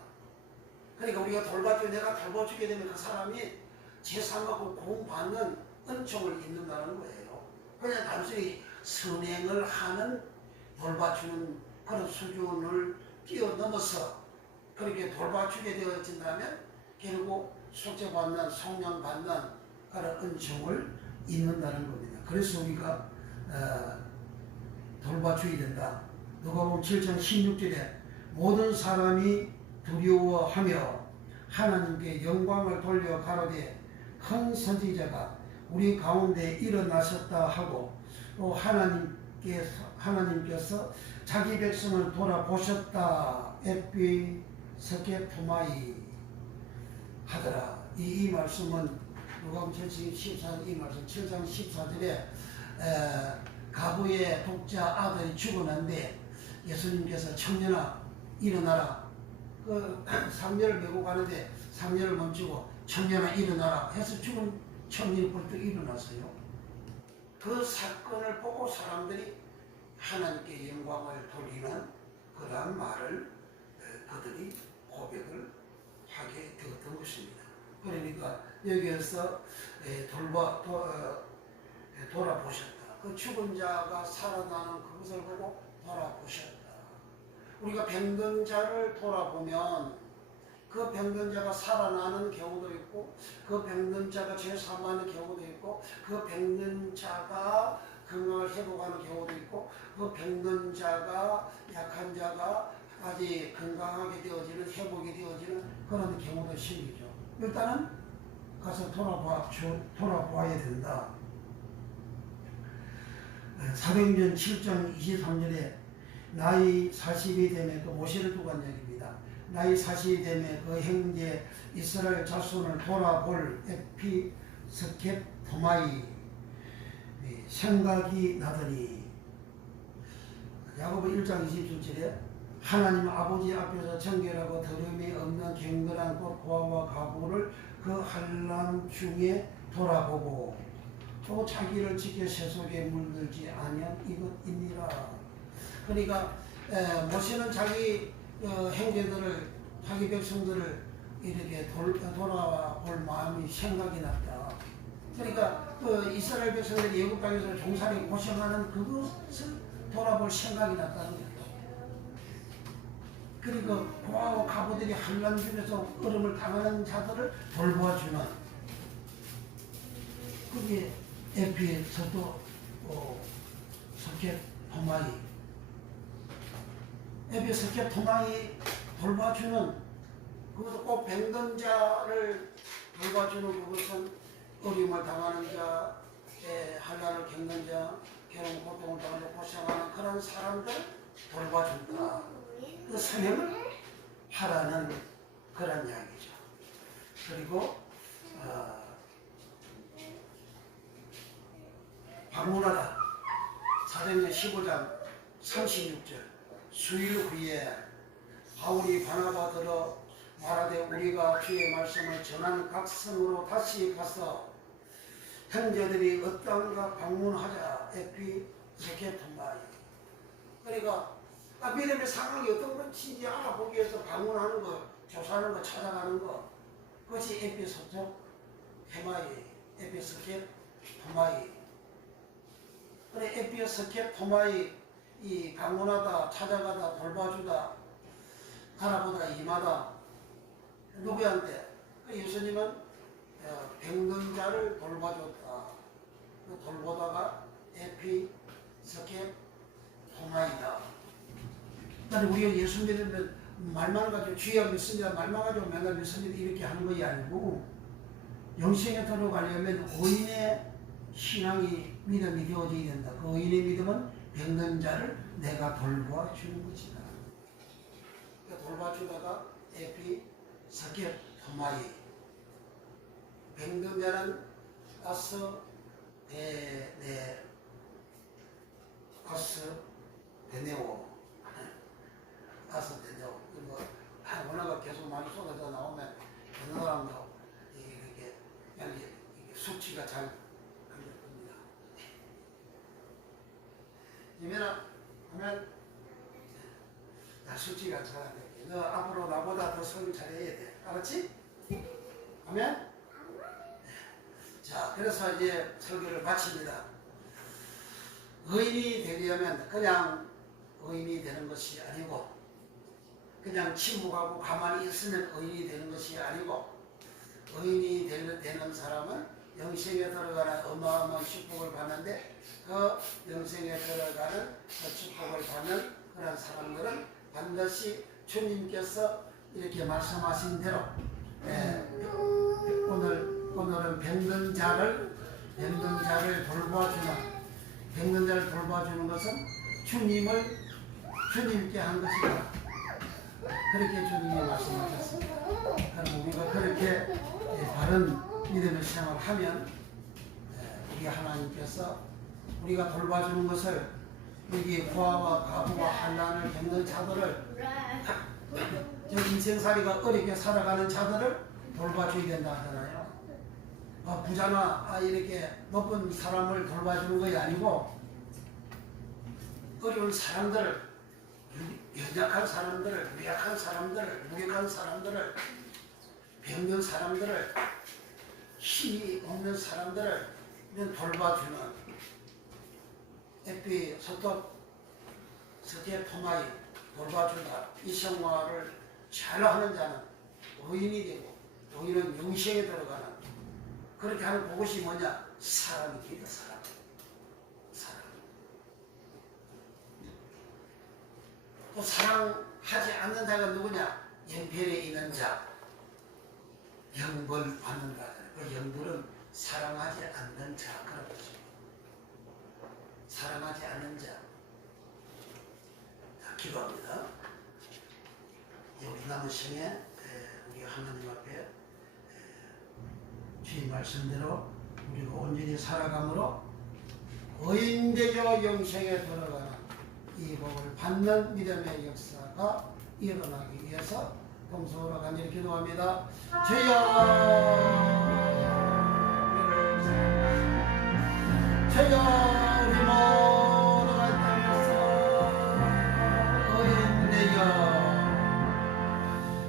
그러니까 우리가 돌봐주고 내가 돌봐주게 되면 그 사람이 제삼하고 공받는 은총을 입는다는 거예요. 그냥 단순히 선행을 하는 돌봐주는 그런 수준을 뛰어넘어서 그렇게 돌봐주게 되어진다면 결국 속죄받는 성령받는 그런 은총을 입는다는 겁니다. 그래서 우리가 돌봐줘야 된다. 누가복음 7장 16절에 모든 사람이 두려워하며 하나님께 영광을 돌려 가로되 큰 선지자가 우리 가운데 일어나셨다 하고 또 하나님께서 자기 백성을 돌아보셨다 에피스케토마이 하더라. 이 말씀은 누가복음 7장 14절 이 말씀 7장 14절에 가부의 독자 아들이 죽어났는데 예수님께서 청년아 일어나라. 그 상녀를 메고 가는데 상녀를 멈추고 청년아 일어나라 해서 죽은 청년이 벌떡 일어났어요. 그 사건을 보고 사람들이 하나님께 영광을 돌리는 그러한 말을 그들이 고백을 하게 되었던 것입니다. 그러니까 여기에서 돌아보셨다. 그 죽은 자가 살아나는 그것을 보고 돌아보셨다. 우리가 병든 자를 돌아보면 그 병든 자가 살아나는 경우도 있고 그 병든 자가 죄 사함하는 경우도 있고 그 병든 자가 건강을 회복하는 경우도 있고 그 병든 자가 약한 자가 아직 건강하게 되어지는 회복이 되어지는 그런 경우도 생기죠. 일단은 가서 돌아보아야 된다. 사도행전 7장 23절에 나이 40이 되면 그 모세를 두고 한 얘기입니다. 나이 40이 되면 그 형제 이스라엘 자손을 돌아볼 에피스케토마이 생각이 나더니 야고보 1장 27절에 하나님 아버지 앞에서 정결하고 더러움이 없는 경건한 꽃 고아와 가부를 그 환난 중에 돌아보고 또 자기를 지켜 세속에 물들지 아니한 이것이니라. 그러니까 모세는 자기 형제들을 자기 백성들을 이렇게 돌아볼 마음이 생각이 났다. 그러니까 이스라엘 백성들이 애국 땅에서 종살이 고생하는 그것을 돌아볼 생각이 났다는 거예요. 그리고 고아와 가부들이 환난 중에서 얼음을 당하는 자들을 돌보아주는 그게 에피소도 스케토마이 에피스케토마이 돌봐주는 그것도 꼭 병든 자를 돌봐주는 그것은 어려움을 당하는 자, 환난을 겪는 자, 괴로운 고통을 당하고 고생하는 그런 사람들 돌봐준다. 그 선행을 하라는 그런 이야기죠. 그리고 방문하다. 사도행전 15장 36절 수일 후에 바울이 바나바더러 말하되 우리가 주의 말씀을 전하는 각 성으로 다시 가서 형제들이 어떠한가 방문하자 에피스케토마이. 그러니까 믿음의 상황이 어떤 건지 알아보기 위해서 방문하는 거, 조사하는 거, 찾아가는 거, 그것이 에피소토 헤마이, 에피스케 토마이. 그래 에피스케 토마이 이 방문하다 찾아가다 돌봐주다 알아보다 임하다 누구한테? 예수님은 병든 자를 돌봐줬다. 돌보다가 에피스케 토마이다. 그러니까 우리가 예수 믿으면 말만 가지고 주여 믿습니다 말만 가지고 맨날 믿습니다 이렇게 하는 것이 아니고 영생에 들어가려면 의인의 신앙이 믿음이 되어져야 된다. 그 의인의 믿음은 병든 자를 내가 돌봐주는 것이다. 그러니까 돌봐주다가 에피 스케 토마이 병든 자는 아스 데네오 아스 데네오 뭐 원어가 계속 많이 쏟아져 나오면 어느 사람도 이렇게 숙취가 잘 안 될 겁니다. 하면 숙취가 잘 안 돼. 너 앞으로 나보다 더 설교 잘해야 돼. 알았지? 하면 자, 그래서 이제 설교를 마칩니다. 의인이 되려면 그냥 의인이 되는 것이 아니고 그냥 침묵하고 가만히 있으면 의인이 되는 것이 아니고 의인이 되는 사람은 영생에 들어가는 어마어마한 축복을 받는데 그 영생에 들어가는 그 축복을 받는 그런 사람들은 반드시 주님께서 이렇게 말씀하신 대로 오늘은 병든 자를 돌봐주는 것은 주님께 한 것이다. 그렇게 주님이 말씀하셨습니다. 그럼 우리가 그렇게 바른 믿음의 생활을 하면 우리 하나님께서 우리가 돌봐주는 것을 여기 고아와 가부와 환난을 겪는 자들을 인생살이가 어렵게 살아가는 자들을 돌봐줘야 된다 하잖아요. 부자나 이렇게 높은 사람을 돌봐주는 것이 아니고 어려운 사람들을 연약한 사람들을 무약한 사람들을 무력한 사람들을 병든 사람들을 힘이 없는 사람들을 돌봐주는 에피 소톱 스케 토마이 돌봐준다. 이 생활을 잘하는 자는 의인이 되고 의인은 영생에 들어가는 그렇게 하는 그것이 뭐냐? 사람입니다. 사람. 또 사랑하지 않는 자가 누구냐? 영편에 있는 자. 영벌 받는다. 그 영벌은 사랑하지 않는 자 그런 것입니다. 사랑하지 않는 자. 자, 기도합니다. 우리 남은 생에 우리 하나님 앞에 주님 말씀대로 우리가 온전히 살아감으로 의인되어 영생에 들어가는 이 복을 받는 믿음의 역사가 일어나기 위해서 동서로 간절히 기도합니다. 주여 우리 모두가 땅에서 의인되어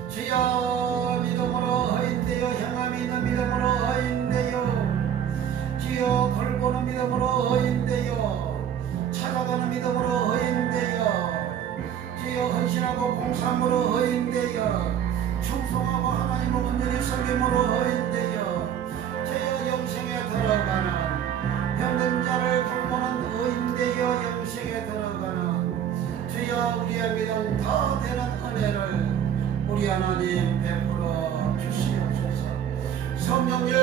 주여 믿음으로 의인되어 행함이 있는 믿음으로 의인되어 주여 돌보는 믿음으로 의인되어 찾아가는 믿음으로 의인되어 주여 헌신하고 공삼으로 의인되어 충성하고 하나님을 온전히 섬김으로 의인되어 주여 영생에 들어가는 병든 자를 돌보는 의인되어 영생에 들어가는 주여 우리의 믿음 더 되는 은혜를 우리 하나님 베풀어 주시옵소서. 성령님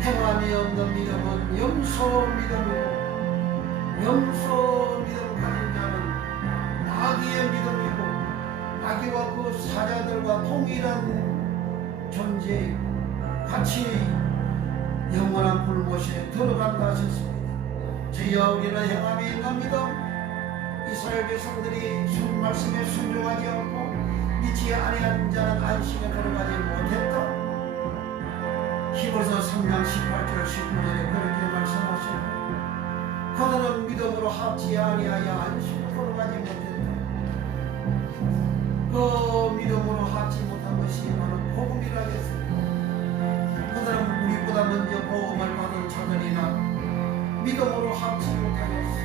행함이 없는 믿음은 염소 믿음이고 염소 믿음 가진 자는 마귀의 믿음이고 마귀와 그 사자들과 동일한 존재 같이 영원한 불못에 들어간다 하셨습니다. 주여 우리는 행함이 있는 믿음 이스라엘 백성들이 준 말씀에 순종하지 않고 믿지 아니한 자는 안식에 들어가지 못했다. 히브리서 3장 18절 19절에 그렇게 말씀하시고 그들은 믿음으로 합지 아니하여 안식에 들어가지 못했다. 그 믿음으로 하지 못한 것이 바로 복음이라 했습니다. 그들은 우리보다 먼저 복음을 받은 자들이나 믿음으로 합치 못하였어.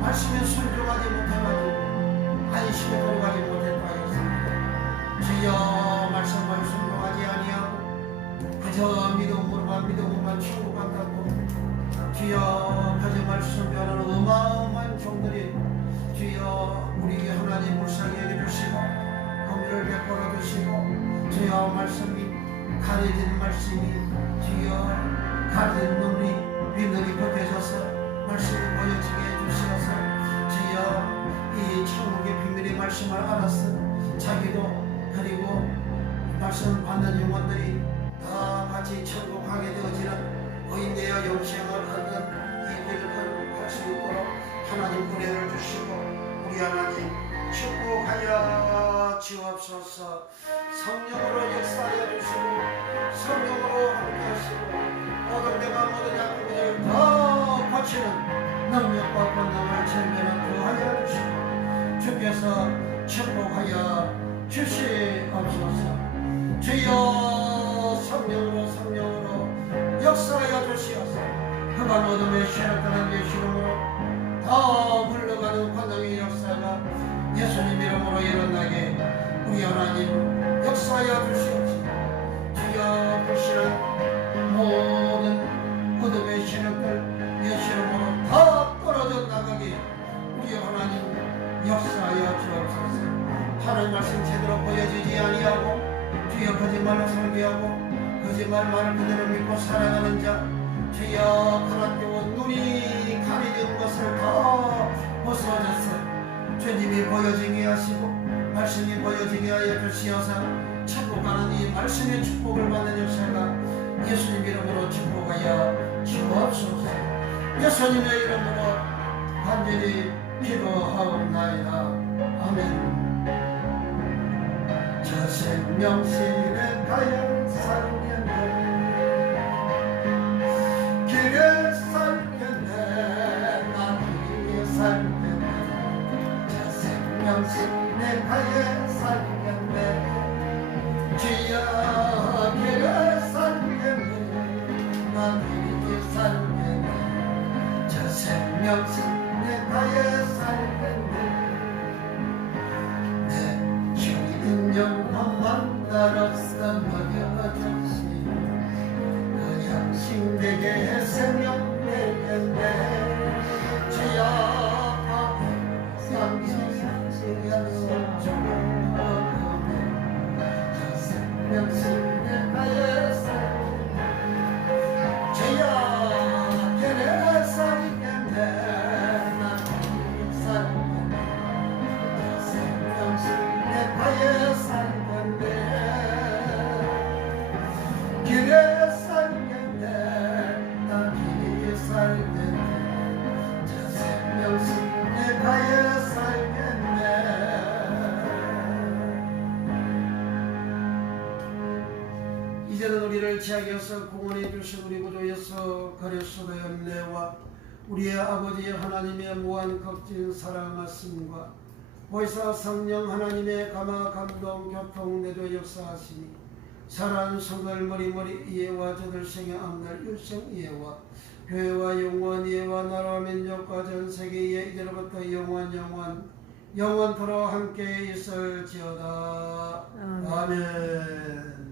말씀에 순종하지 못해가지고 안심에 들어가지 못했다 하였습니다. 주여 말씀을 순종하지 아니하고 그저 믿음으로만 충고한다고 주여 거짓말 순종하는 어마어마한 종들이 주여 우리 하나님 불쌍히 여겨주시고 긍휼을 베풀어 주시고 주여 말씀이 가려진 말씀이 주여 가려진 눈이 빛들이 벗겨져서 말씀을 보여지게 해주시어서 주여 이 천국의 비밀의 말씀을 알았어 자기도 그리고 말씀을 받는 영혼들이 다 같이 천국 가게 되어지는 의인되어 영생을 얻는 이 길을 할 수 있도록 하나님 은혜를 주시고 우리 하나님 축복하여 주옵소서. 성령으로 역사하여 주시고 성령으로 함께하시고 모든 병과 모든 약품을 더 고치는 능력과 권능을 전면에 더하여 주시고 주께서 축복하여 주시옵소서. 주여 성령으로 역사하여 주시옵소서. 흑암 어둠의 쇠락하는 예수 이름으로 더 흘러가는 권능의 역사가 예수님 이름으로 일어나게 우리 하나님 역사하여 주시옵소서. 주여 불신한 모든 어둠의 세력들 예수 이름으로 더 떨어져 나가게 우리 하나님 역사하여 주옵소서. 하나님 말씀 제대로 보여지지 아니하고 주여 거짓말로 설교하고 거짓말 말을 그대로 믿고 살아가는 자 주여 하나님께와 눈이 가려진 것을 더 벗어져서 주님이 보여지게 하시고 말씀이 보여지게 하여 주시어서 천국 가는 이 말씀의 축복을 받는 역사가 예수님 이름으로 축복하여 주옵소서. 예수님의 이름으로 간절히 기도하옵나이다. 아멘. 저 생명실에 가여 살겠네 길에 살겠네 나 길에 살겠네 저 생명실에 가여 살겠네 주여 길에 살겠네 나 길에 살겠네 저 생명실에 가여 살겠네 영원 만나러서 먹여주시 그 양식 내게 생명 내겠네 주여 양식 약속 주고 저 생명신에 가여 살겠네 주여 걔네 살겠네 나 살겠네 저 생명신에 가여 살겠네 길에 살겠네 나 길에 살겠네 저 생명신에 가여 살겠네. 이제는 우리를 지하게 하사 구원해 주신 우리 구주 예수 그리스도의 은혜와 우리의 아버지 하나님의 무한 극진 사랑 말씀과 보혜사 성령 하나님의 감화 감동 교통 내도 역사하시니 사랑하는 성들 머리머리 이해와 저들 생의 암날 일생 이해와 교회와 영원 이해와 나라와 민족과 전 세계에 이제로부터 영원토록 함께 있을지어다. 아멘.